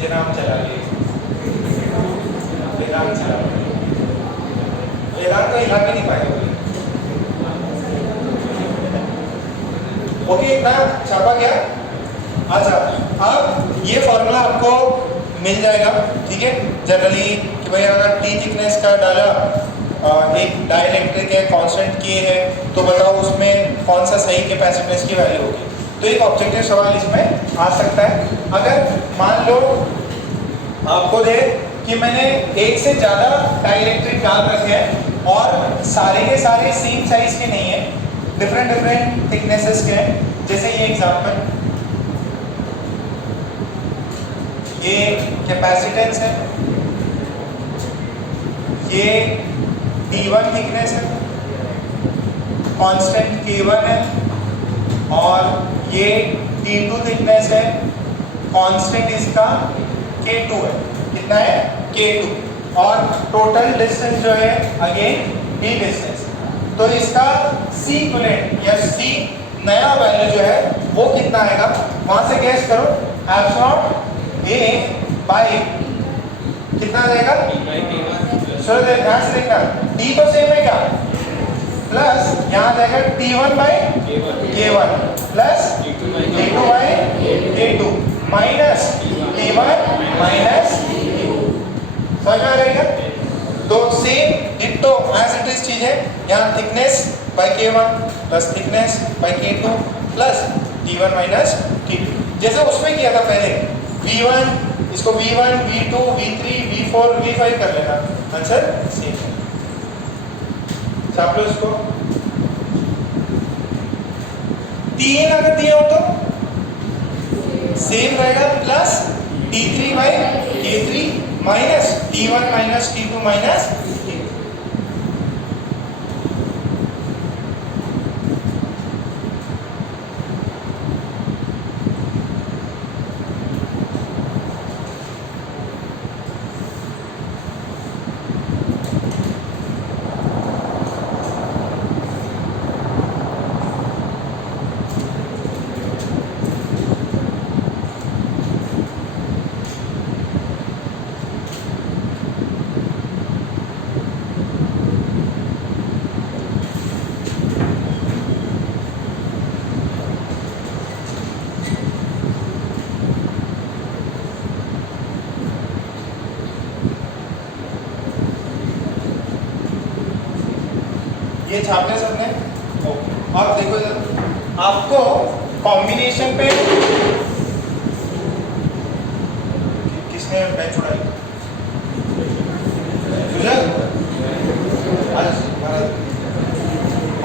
जिनाम चला ली, वेदांत चला ली। वेदांत तो हिला भी नहीं पाएगा। ओके, इतना छापा गया। अच्छा, अब ये फॉर्मूला आपको मिल जाएगा, ठीक है। जनरली कि भाई अगर टी थिकनेस का डाला एक डाइलेक्ट्रिक है, कांस्टेंट के है, तो बताओ उसमें कौन सा सही कैपेसिटेंस की वैल्यू होगी। तो एक ऑब्जेक्टिव सवाल इसमें आ सकता है। अगर मान लो आपको दे कि मैंने एक से ज़्यादा डाइलेक्ट्रिक डाल रखे हैं और सारे के सारे सेम साइज के नहीं है, डिफरेंट थिकनेसेस के हैं। जैसे ये एग्जांपल, ये कैपेसिटेंस है, ये T1 थिकनेस है, कांस्टेंट K1 है, और ये T2 थिकनेस है, कांस्टेंट इसका K2 है। कितना है? K2। और टोटल डिस्टेंस जो है अगेन D डिस्टेंस। तो इसका C इक्विवेलेंट या C नया वैल्यू जो है वो कितना आएगा, वहां से गैस करो। एप्सिलॉन A बाई कितना जाएगा? चलो ध्यान से देखना, T तो सेम है क्या, प्लस यहाँ जाएगा T1 by K1 plus T2 by K2 minus T1 minus समझ में आ रहेगा। तो same ditto as it is चीज है। यहाँ thickness by K1 plus thickness by K2 plus T1 minus T2, जैसे उसमें किया था पहले। V1 इसको V1 V2 V3 V4 V5 कर लेना, आंसर सेम है। छाप लो इसको। 3 अगर दिया हो तो सेम रहेगा, plus T3 by K3 minus T1 minus T2 minus T2। ये छापने सबने। अब देखो आपको कॉम्बिनेशन पे किसने बेंच उड़ाई? सुजल,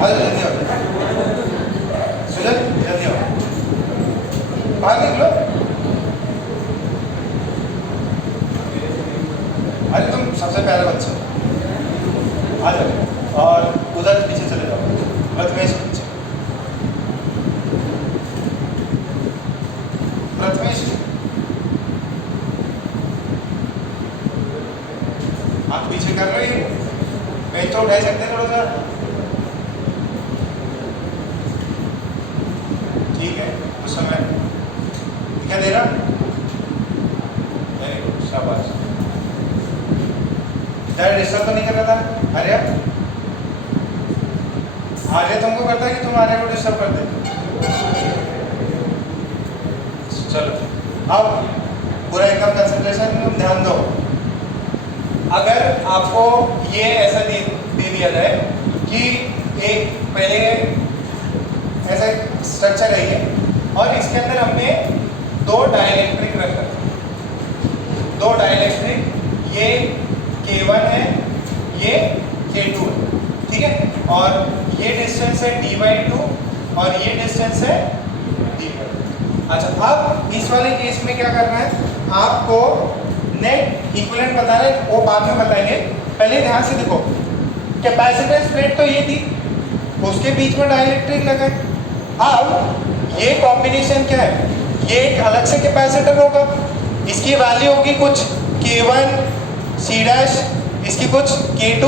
आज जल्दी आओ। सुजल जल्दी आओ, बाहर निकलो। अरे तुम सबसे पहले बच्चे आ जाओ और उधर पीछे चले जाओ, प्रथमेश पीछे। प्रथमेश आप पीछे कर लो, ये बेंच तो उठा सकते हैं थोड़ा सा, ठीक है। उस समय क्या दे रहा? वेरी गुड, शाबाश। ज़्यादा डिस्टर्ब तो नहीं कर रहा था आर्या? आर्या तुमको करता है कि तुम आर्या को डिस्टर्ब कर देते? चलो अब पूरा एकदम कंसंट्रेशन, ध्यान दो। अगर आपको ये ऐसा दे दिया जाए कि एक पहले ऐसा स्ट्रक्चर है ये, और इसके अंदर हमने 2 डाइलेक्ट्रिक रखा, 2 डाइलेक्ट्रिक, ये K1 है, ये K2 है, ठीक है। और ये डिस्टेंस है D/2 और ये डिस्टेंस है D/2। अच्छा, अब इस वाले केस में क्या करना है, आपको नेट इक्विवेलेंट बताना है, वो बाद में बताएंगे। पहले ध्यान से देखो, कैपेसिटेंस प्लेट तो ये थी, उसके बीच में डाइलेक्ट्रिक लगा है। अब ये कॉम्बिनेशन क्या है, ये एक अलग से कैपेसिटर होगा, इसकी वैल्यू होगी कुछ K1 C डैश, इसकी कुछ K2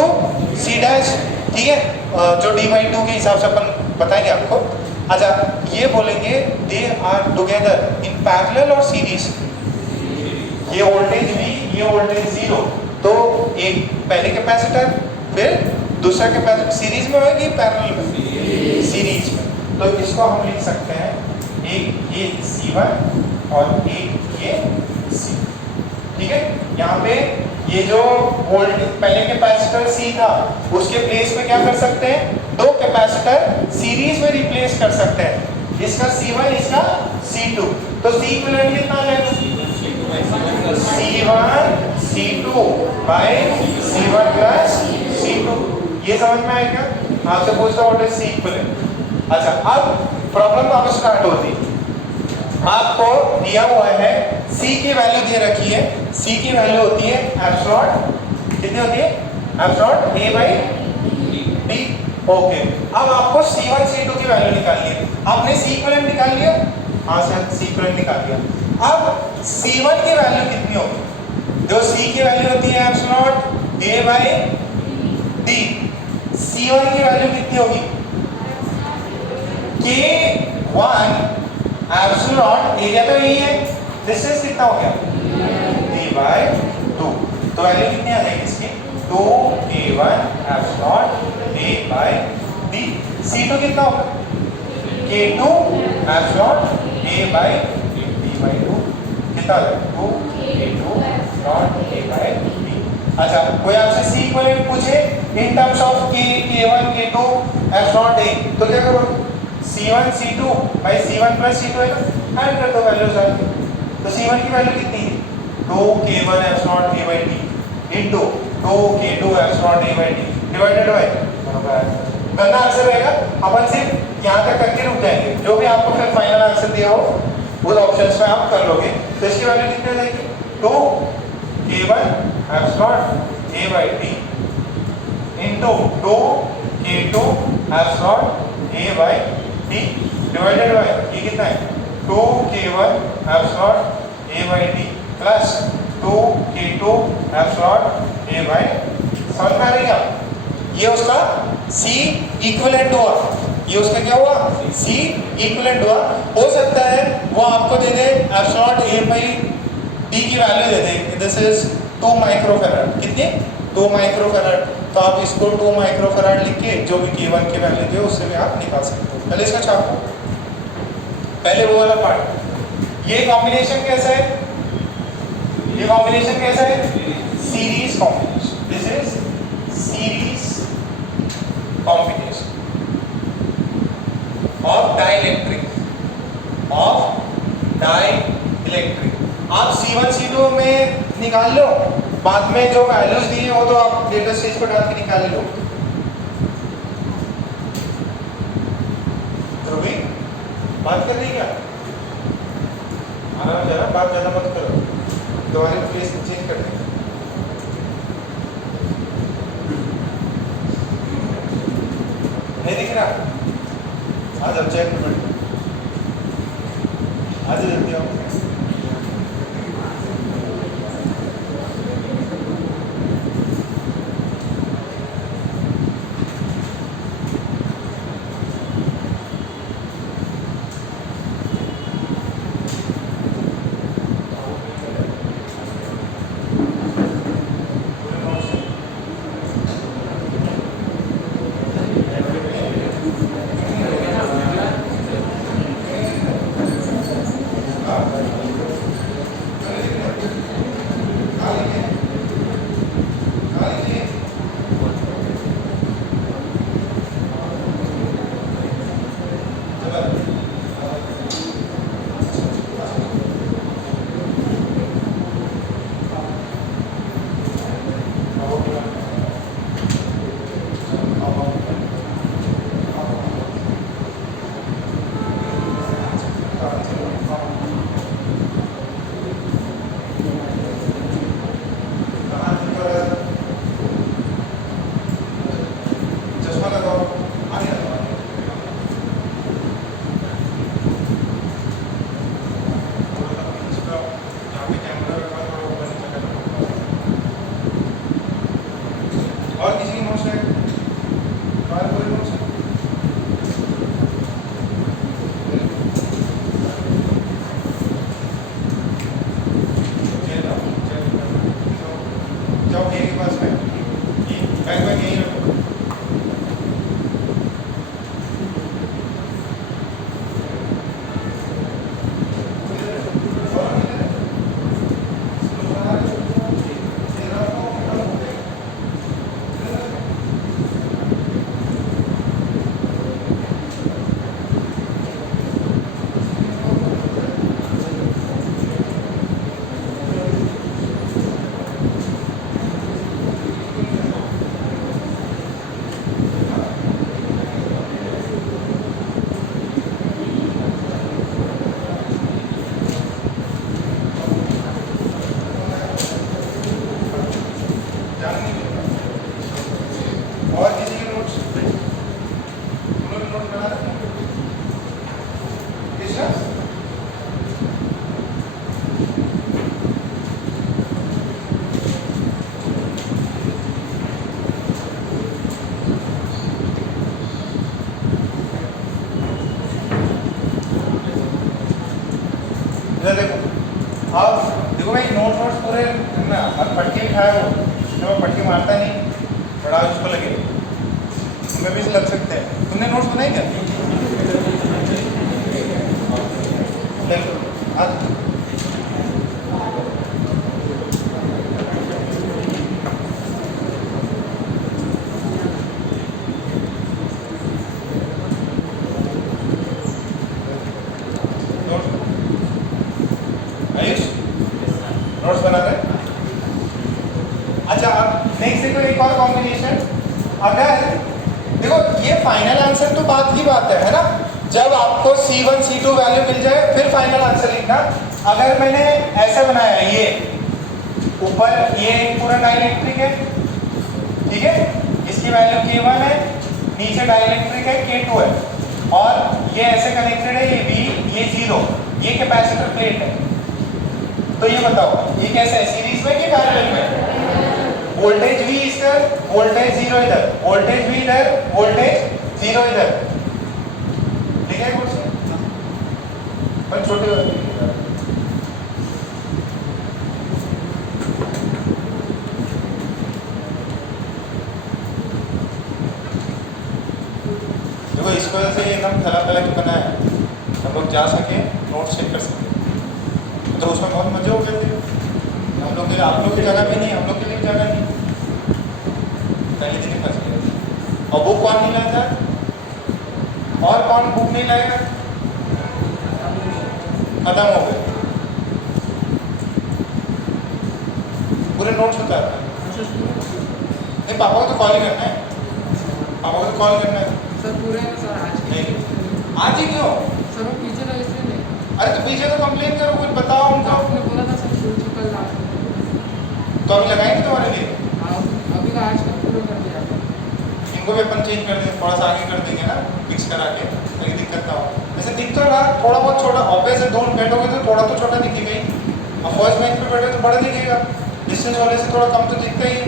C डैश, ठीक है, जो d/2 के हिसाब से अपन बताएंगे आपको। अच्छा, ये बोलेंगे they are together in parallel और सीरीज, ये वोल्टेज V, ये वोल्टेज 0, तो एक पहले कैपेसिटर फिर दूसरा कैपेसिटर सीरीज में होगी पैरेलल में, सीरीज में, तो इसको हम लिख सकते हैं एक ये C1 और एक ये C, ठीक है। यहाँ पे ये जो वोल्टेज पहले कैपेसिटर C था उसके प्लेस में क्या कर सकते हैं, दो कैपेसिटर सीरीज में रिप्लेस कर सकते हैं, इसका C1 इसका C2, तो C इक्विवेलेंट कितना आ जाएगा, C1 C2 bye C1 plus C2, ये समझ में आएगा। आपसे पूछता व्हाट इज C इक्विवेलेंट। अच्छा, अब प्रॉब्लम अब स्टार्ट होती, आपको दिया हुआ है C की वैल्यू दे रखी है, C की वैल्यू होती है एप्सिलॉन, कितनी होती है एप्सिलॉन A/D, ओके। अब आपको C1 C2 की वैल्यू निकालनी है, आपने C इक्विवेलेंट निकाल लिया, हाँ सर C इक्विवेलेंट निकाल लिया। अब C1 की वैल्यू कितनी होगी, जो C की वैल्यू होती है एप्सिलॉन A/D, C1 की वैल्यू कितनी होगी, K1 एप्सिलॉन, एरिया तो यही है, डिस्टेंस कितना हो गया D/2, तो वैल्यू कितनी आ जाएगी इसकी 2K1 एप्सिलॉन A/D। C2 कितना होगा K2 एप्सिलॉन A/D/2, कितना आ जाएगा 2K2 एप्सिलॉन A/D। अच्छा, कोई आपसे C इक्विवेलेंट पूछे in terms of K, K1 K2 epsilon A, तो क्या करोगे, C1 C2 by C1 plus C2 है ना, ऐड कर दो वैल्यूज आगे, तो C1 की वैल्यू कितनी है 2K1 epsilon A/D into 2K2 epsilon A/D divided by, गणना आंसर रहेगा, अपन सिर्फ यहाँ तक करके रुक जाएंगे, जो भी आपको फिर फाइनल आंसर दिया हो उस ऑप्शंस में आप कर लोगे, तो इसकी वैल्यू कितनी हो जाएगी 2K1 epsilon A/D into 2K2 epsilon A/D divided by, ये कितना है 2K1 epsilon A/D plus 2K2 epsilon A/D, समझ में आ रही है। ये उसका C इक्विवेलेंट हुआ, ये उसका क्या हुआ C इक्विवेलेंट हुआ। हो सकता है वो आपको दे दे एप्सिलॉन A/D की value they they, this is 2 microfarad, कितनी 2 माइक्रोफैराड, तो आप इसको 2 माइक्रोफैराड लिख के जो भी K1 की वैल्यू दे उससे भी आप निकाल सकते हो। पहले इसका छापो, पहले वो वाला पार्ट, ये कॉम्बिनेशन कैसा है, ये कॉम्बिनेशन कैसा है series combination, this is series combination of dielectric, आप C1 C2 में निकाल लो, बाद में जो वैल्यूज दी है वो तो आप डेटा स्टेज पर डाल के निकाल लो। ध्रुवी बात कर रही क्या, आराम से बात ज़्यादा मत करो, तुम्हारे प्लेस चेंज कर देंगे। नहीं दिख रहा, आज अब चेक कर, आज जल्दी आओ। हमारे पूरे नोट्स हैं। जाओ ए के पास बैग बैग यहीं रखो। और किसी के नोट्स उन्होंने नोट बना रखे किसका इधर देखो अब देखो भाई नोट्स पूरे ना अब पटके लिखा है वो तो पटके मारता नहीं बड़ा उसको लगे तुम्हें भी लग सकते हैं। तुमने नोट्स बनाए क्या? देखो आज आयुष नोट्स बना रहे? अच्छा अब नेक्स्ट देखो एक और कॉम्बिनेशन। अगर देखो ये फाइनल आंसर तो बात की बात है ना, जब आपको C1 C2 वैल्यू मिल जाए फिर फाइनल आंसर लिखना। अगर मैंने ऐसा बनाया ये ऊपर ये पूरा डाइलेक्ट्रिक है, ठीक है, इसकी वैल्यू K1 है, नीचे डाइलेक्ट्रिक है K2 है, और ये ऐसे कनेक्टेड है, ये V ये 0, ये कैपेसिटर प्लेट है। तो ये बताओ ये कैसा है, सीरीज में कि पैरेलल में? वोल्टेज V इधर, वोल्टेज 0 इधर, वोल्टेज V इधर, वोल्टेज 0 इधर। ठीक है कुछ पर छोटे देखो इस वजह से एकदम थला थला के बना है, हम लोग जा सके नोट चेक कर सके। तो उसमें बहुत मजे हो गए थे हम लोग के लिए, आप लोग की जगह भी नहीं, हम लोग के लिए जगह नहीं, पहले दिन ही फंस गए। और बुक कौन नहीं लाया था? और कौन बुक नहीं लाएगा? खत्म हो गए पूरे नोट्स होता है। नहीं पापा को तो कॉल ही करना है, पापा को तो कॉल करना है सर पूरे हैं सर आज नहीं आज ही क्यों? सर वो पीछे था इसलिए नहीं। अरे तो पीछे तो कंप्लेन करो, कुछ बताओ तो उनको। आपने बोला था सर शुरू कल रात में। तो अभी लगाएंगे तुम्हारे लिए, अभी का आज तक पूरा कर दिया था। इनको भी अपन चेंज कर देंगे, थोड़ा सा आगे कर देंगे ना, फिक्स करा के, कोई दिक्कत ना हो। वैसे दिख तो रहा थोड़ा बहुत छोटा, ऑब्वियस है, दूर बैठोगे तो थोड़ा तो छोटा दिखेगा ही। अब फर्स्ट बेंच पे बैठे तो बड़ा दिखेगा, डिस्टेंस वाले से थोड़ा कम तो दिखता ही है।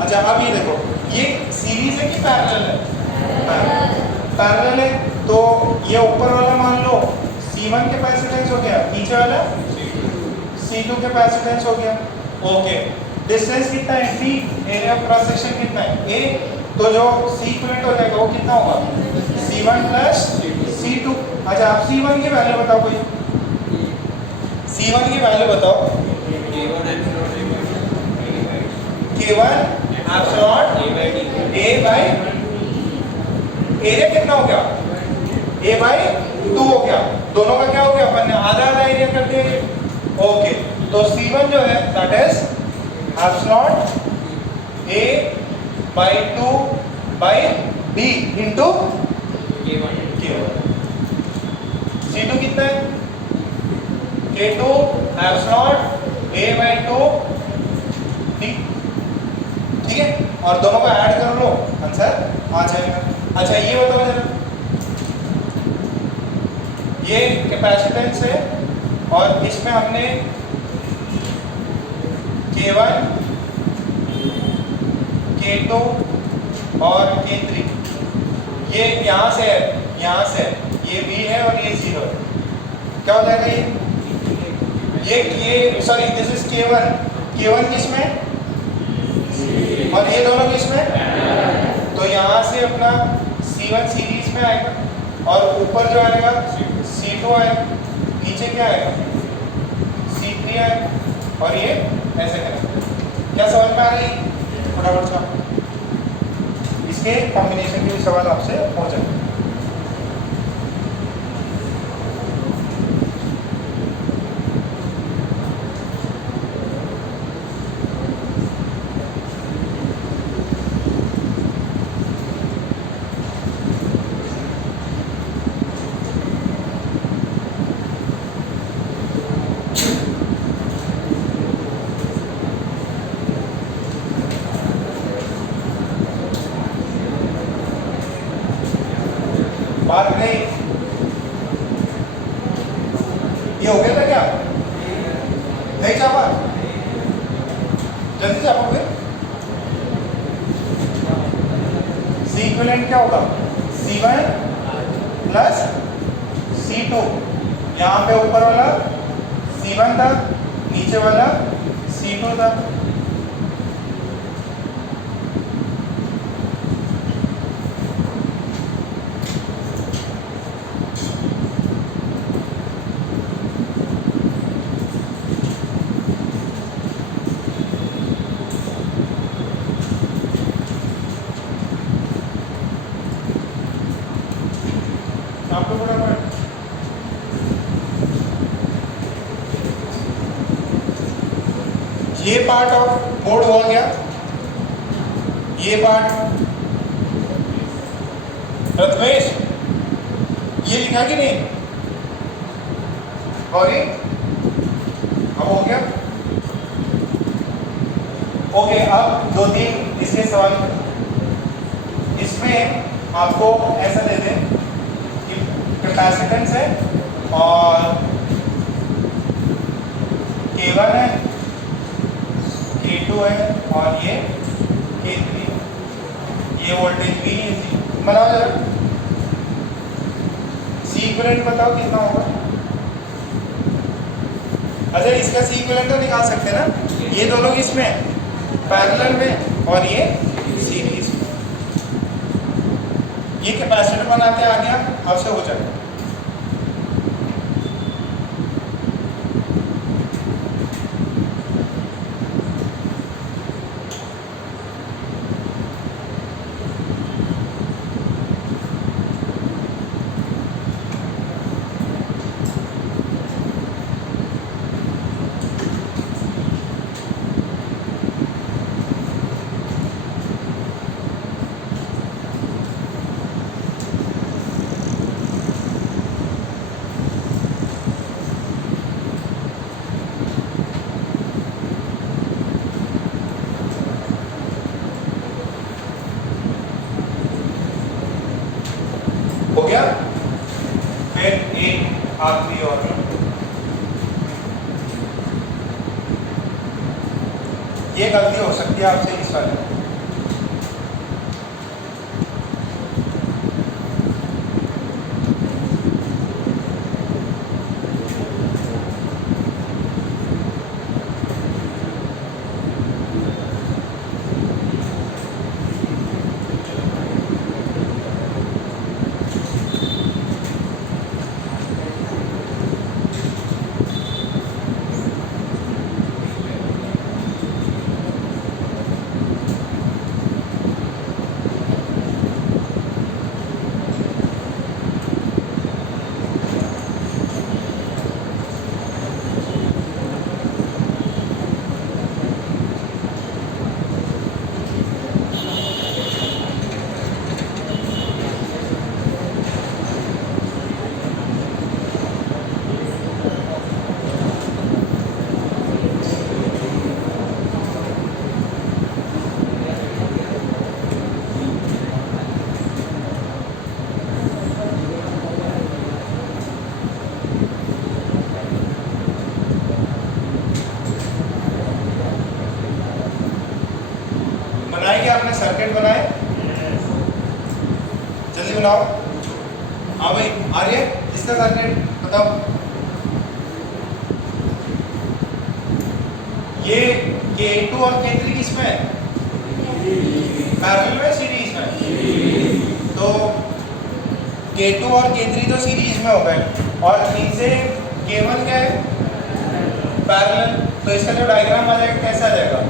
अच्छा अब ये देखो, ये सीरीज है कि पैरेलल है? पैरेलल है, तो ये ऊपर वाला मान लो C1 कैपेसिटेंस हो गया, नीचे वाला C2 कैपेसिटेंस हो गया। ओके डिस्टेंस कितना है D, area of cross section कितना है A, तो जो C इक्विवेलेंट हो जाएगा वो कितना होगा C1 प्लस C2। अच्छा आप C1 की वैल्यू बताओ, कोई C1 की वैल्यू बताओ। K1 epsilon A by area कितना हो गया A/2 हो गया, दोनों का क्या हो गया, अपन ने आधा आधा एरिया कर दिया। ओके तो C1 जो है that is epsilon A/2 by D into K1। C2 कितना है K2 एप्सिलॉन A/2 D, ठीक है, और दोनों को ऐड कर लो आंसर आ जाएगा। अच्छा ये बताओ जरा, ये कैपेसिटेंस है और इसमें हमने K1 K2 और K3 ये यहाँ से है, यहाँ से है, ये B है और ये 0 है। क्या हो जाएगा ये sorry this is K1, K1 किसमें और ये दोनों किसमें, तो यहाँ से अपना C1 सीरीज में आएगा और ऊपर जो आएगा C2 आएगा, नीचे क्या आएगा C3 आएगा और ये ऐसे करेंगे। क्या समझ में आ रही फटाफट सा, इसके कॉम्बिनेशन के भी सवाल आपसे हो जाएंगे। बात नहीं, ये हो गया था क्या, नहीं चापा, जल्दी चापोगे। सी इक्विवेलेंट क्या होगा C1 प्लस C2, यहाँ पे ऊपर वाला C1 था, नीचे वाला C2 था। आपको फटाफट ये पार्ट ऑफ कोड हो गया, ये पार्ट रत्वेश ये लिखा कि नहीं, गौरी अब हो गया। ओके, अब दो तीन इसके सवाल, इसमें आपको ऐसा दे दें कि कैपेसिटेंस है और K1 है, K2 है और ये K3, ये वोल्टेज भी बनाओ जरा। सी इक्विवेलेंट बताओ कितना होगा। अच्छा, इसका सी इक्विवेलेंट तो निकाल सकते हैं ना, ये दोनों किसमें पैरेलल में और ये सीरीज में। ये कैपेसिटर बनाते आ गया, आपसे हो जाएगा। हो गया। फिर एक आखिरी और, ये गलती हो सकती है आपसे इस वाले में। बनाए क्या आपने सर्किट बनाए, जल्दी बनाओ। हाँ भाई आर्य इसका सर्किट बताओ। ये K2 और K3 किसमें है? पैरेलल में, सीरीज में? तो K2 और K3 तो सीरीज में हो गए और इनसे K1 क्या है? पैरेलल। तो इसका जो डायग्राम आ जाएगा कैसा आ जाएगा?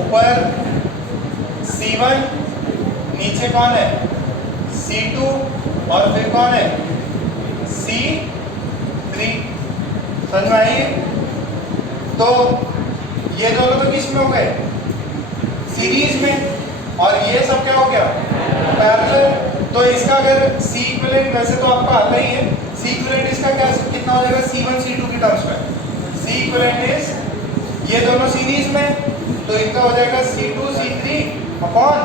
ऊपर C1, नीचे कौन है? C2 और फिर कौन है? C3। समझ में आई? तो ये दोनों तो किस में हो गए? सीरीज में। और ये सब क्या हो गया? पैरेलल। तो इसका अगर C इक्विवेलेंट, वैसे तो आपको आता ही है, C इक्विवेलेंट इसका क्या कितना हो जाएगा? C1 C2 की टर्म्स में C इक्विवेलेंट इज, ये दोनों सीरीज में तो इनका हो जाएगा C2 C3 upon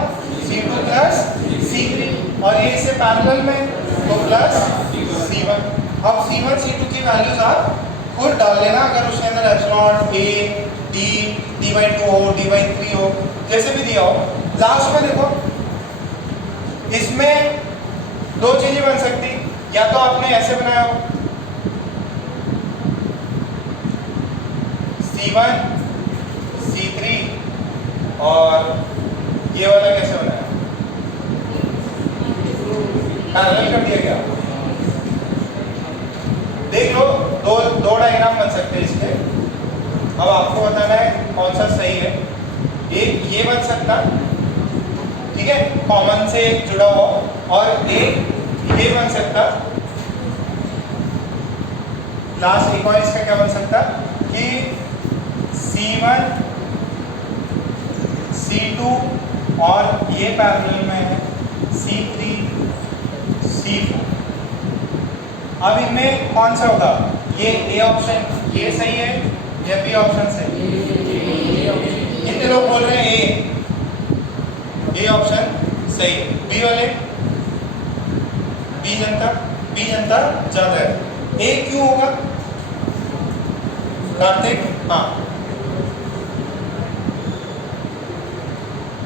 C2 plus C3 और ये इससे पैरेलल में तो प्लस C1। अब C1 C2 की वैल्यूज आप खुद डाल लेना, अगर उसके अंदर एप्सिलॉन A D D/2 हो, D/3 हो, जैसे भी दिया हो। लास्ट में देखो इसमें दो चीजें बन सकती, या तो आपने ऐसे बनाया हो C1 C3 और ये वाला कैसे बनाया? पैरेलल कर दिया गया। देख लो दो डायग्राम बन सकते हैं इसके। अब आपको बताना है कौन सा सही है। एक ये बन सकता, ठीक है, कॉमन से जुड़ा हुआ, और एक ये बन सकता। लास्ट एक और इसका क्या बन सकता कि C1 C2 और ये पैरेलल में है C3 C4। अब इनमें कौन सा होगा? ये ए ऑप्शन ये सही है या बी ऑप्शन सही? कितने लोग बोल रहे हैं ए ऑप्शन सही? बी वाले? बी जनता ज्यादा है। ए क्यों होगा कार्तिक? हाँ,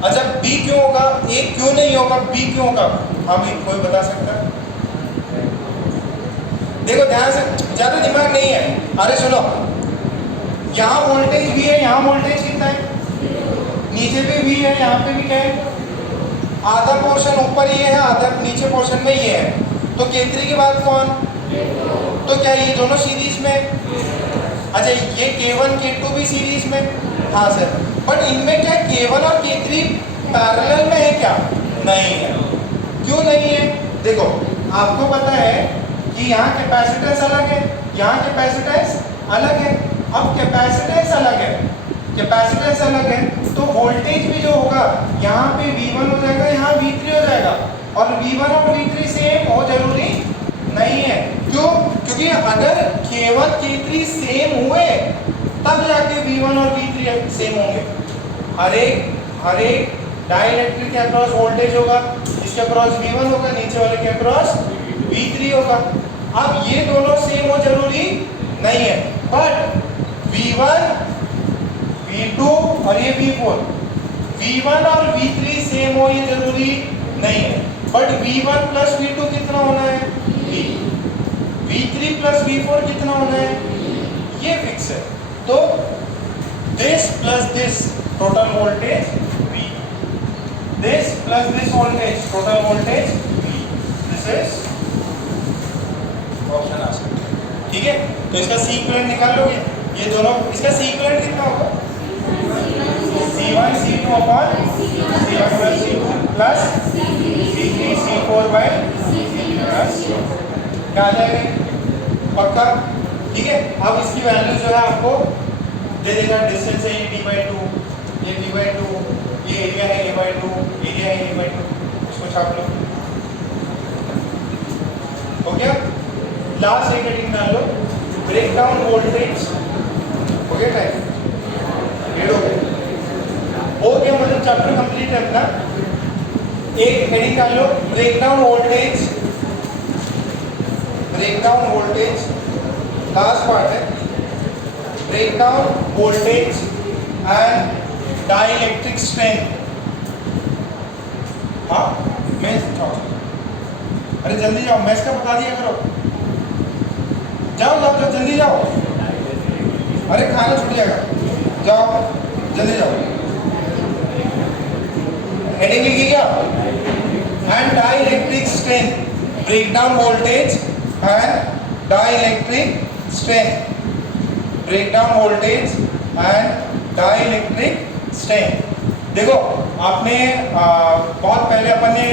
अच्छा बी क्यों होगा? ए क्यों नहीं होगा, बी क्यों होगा? हाँ भाई कोई बता सकता है? देखो ध्यान से, ज्यादा दिमाग नहीं है। अरे सुनो, यहाँ वोल्टेज भी है, यहाँ वोल्टेज कितना है? नीचे पे भी है, यहाँ पे भी क्या है? आधा पोर्शन ऊपर ये है, आधा नीचे पोर्शन में ये है। तो K3 के बाद कौन? तो क्या ये दोनों सीरीज में? अच्छा ये K1 K2 भी सीरीज में? हाँ सर, बट इनमें क्या K1 और K3 पैरेलल में है क्या? नहीं है। क्यों नहीं है? देखो आपको पता है कि यहाँ कैपेसिटेंस अलग है, यहाँ कैपेसिटेंस अलग है। अब कैपेसिटेंस अलग है तो वोल्टेज भी जो होगा यहाँ पे V1 हो जाएगा, यहाँ V3 हो जाएगा। और V1 और V3 सेम हो जरूरी नहीं है। क्यों? क्योंकि अगर K1 K3 सेम हुए तब जाके V1 और V3 सेम होंगे। हर एक डाइलेक्ट्रिक के अक्रॉस वोल्टेज होगा, इसके अक्रॉस V1 होगा, नीचे वाले के अक्रॉस V3 होगा। अब ये दोनों सेम हो जरूरी नहीं है, बट V1 V2 और ये V4, V1 और V3 सेम हो ये जरूरी नहीं है, बट V1 प्लस V2 कितना होना है? V3 प्लस V4 कितना होना है? ये फिक्स है। तो this plus this total voltage V, this plus this voltage total voltage V, this is option आ सकता है। ठीक है, तो इसका C इक्विवेलेंट निकाल लोगे। ये दोनों, इसका C इक्विवेलेंट कितना होगा? C1 C2 upon C1 plus C2 plus C3 C4 by plus क्या आ जाएगा? पक्का? ठीक है, अब इसकी वैल्यू जो है आपको दे देगा। डिस्टेंस है ये D/2, ये V/2, ये एरिया है A/2, एरिया है A/2, उसको छाप लो। हो गया? लास्ट एक हेडिंग डाल लो, ब्रेक डाउन वोल्टेज। हो गया टाइम? डेढ़ हो गया। हो गया मतलब चैप्टर कंप्लीट है अपना। एक हेडिंग डाल लो, break down voltage. Break down voltage last part है। Break down voltage and dielectric strength. हाँ मैं समझाऊंगा। अरे जल्दी जाओ, मैथ्स का बता दिया करो। जाओ जाओ जाओ जल्दी जाओ। अरे खाना छूट जाएगा, जाओ जल्दी जाओ। हेडिंग लिखी क्या? And dielectric strength, break down voltage and dielectric strength, break down voltage and dielectric strength. देखो आपने बहुत पहले अपन ने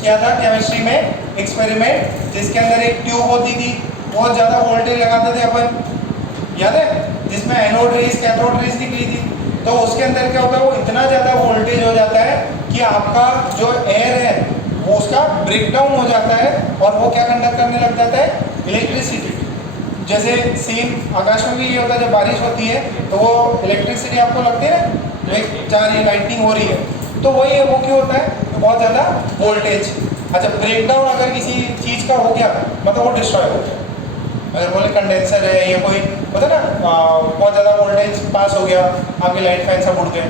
किया था केमिस्ट्री में एक्सपेरिमेंट, जिसके अंदर एक ट्यूब होती थी, बहुत ज़्यादा वोल्टेज लगाते थे अपन, याद है? जिसमें एनोड रेज कैथोड रेज निकली थी। तो उसके अंदर क्या होता है, वो इतना ज़्यादा वोल्टेज हो जाता है कि आपका जो एयर है वो उसका ब्रेक डाउन हो जाता है और वो क्या कंडक्ट करने लग जाता है, इलेक्ट्रिसिटी। जैसे सेम आकाश में भी ये होता है, जब बारिश होती है तो वो इलेक्ट्रिसिटी आपको लगती है ना, एक चार लाइटनिंग हो रही है, तो वही है, वो क्यों होता है, तो बहुत ज़्यादा वोल्टेज। अच्छा, ब्रेक डाउन अगर किसी चीज़ का हो गया मतलब वो डिस्ट्रॉय हो गया। अगर बोले कंडेंसर है या कोई होता है ना, बहुत ज़्यादा वोल्टेज पास हो गया, आपके लाइट फैन सब उड़ गए,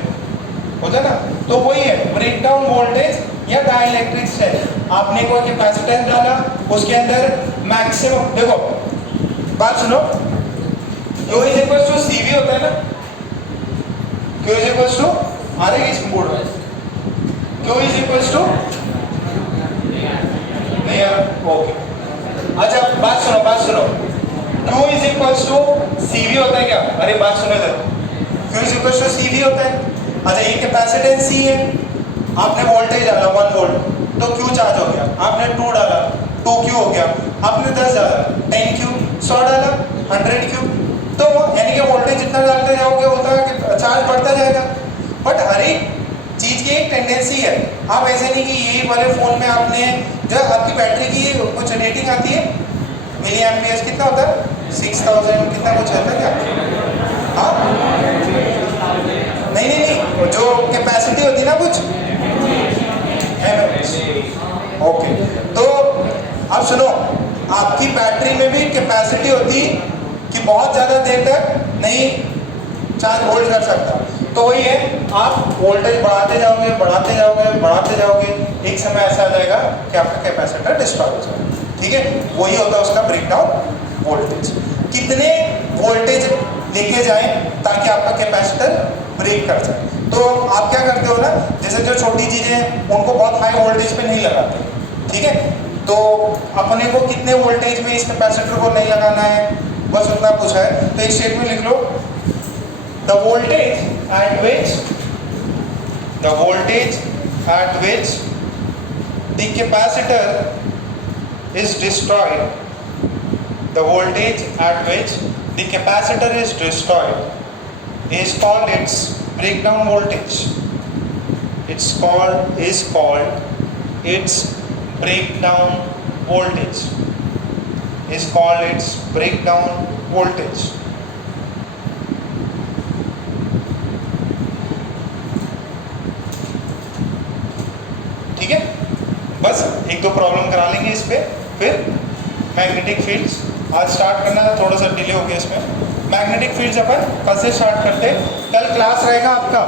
होता है ना, तो वही है ब्रेक डाउन वोल्टेज या डाइलेक्ट्रिक स्ट्रेंथ। आपने कोई कैपेसिटेंस डाला, उसके अंदर मैक्सिमम, देखो बात सुनो, Q is equal to CV होता है ना, Q इज इक्वल टू, आ रही है इस बोर्ड में, Q इज इक्वल टू, नहीं यार, ओके। अच्छा बात सुनो, Q is equal to CV होता है क्या? अरे बात सुनो इधर, Q is equal to CV होता है। अच्छा ये कैपेसिटेंस C है, आपने वोल्टेज डाला 1 वोल्ट तो Q चार्ज हो गया, आपने 2 डाला 2Q हो गया, आपने 10 डाला 10Q, 100 डाला 100Q, तो यानी कि वोल्टेज जितना डालते जाओगे उतना चार्ज बढ़ता जाएगा। बट हर एक चीज़ की एक टेंडेंसी है, आप ऐसे नहीं कि यही वाले फ़ोन में आपने, जब आपकी बैटरी की कुछ रेटिंग आती है, मिली एम्पियर्स कितना होता है, 6000 कितना कुछ आता है क्या? हाँ नहीं, जो कैपेसिटी होती है ना कुछ ओके। तो अब सुनो, आपकी बैटरी में भी कैपेसिटी होती कि बहुत ज़्यादा देर तक नहीं चार्ज होल्ड कर सकता, तो वही है, आप वोल्टेज बढ़ाते जाओगे, एक समय ऐसा आ जाएगा कि आपका कैपेसिटर डिस्ट्रॉय हो जाएगा। ठीक है, वही होता है उसका ब्रेकडाउन वोल्टेज। कितने वोल्टेज लेके जाएं ताकि आपका कैपेसिटर ब्रेक कर जाए? तो आप क्या करते हो ना, जैसे जो छोटी चीज़ें हैं उनको बहुत हाई वोल्टेज पे नहीं लगाते, ठीक है, तो अपने को कितने वोल्टेज में इस कैपेसिटर को नहीं लगाना है, बस उतना पूछा है। तो एक स्टेटमेंट लिख लो, the voltage at which the capacitor is destroyed, the voltage at which the capacitor is destroyed is called its breakdown voltage. Is called its breakdown voltage. Is called its breakdown voltage. ठीक है, बस एक दो problem करा लेंगे इस पे, फिर मैग्नेटिक फील्ड्स आज स्टार्ट करना है, थोड़ा सा डिले हो गया इसमें। मैग्नेटिक फील्ड्स अपन कल से स्टार्ट करते हैं, कल क्लास रहेगा आपका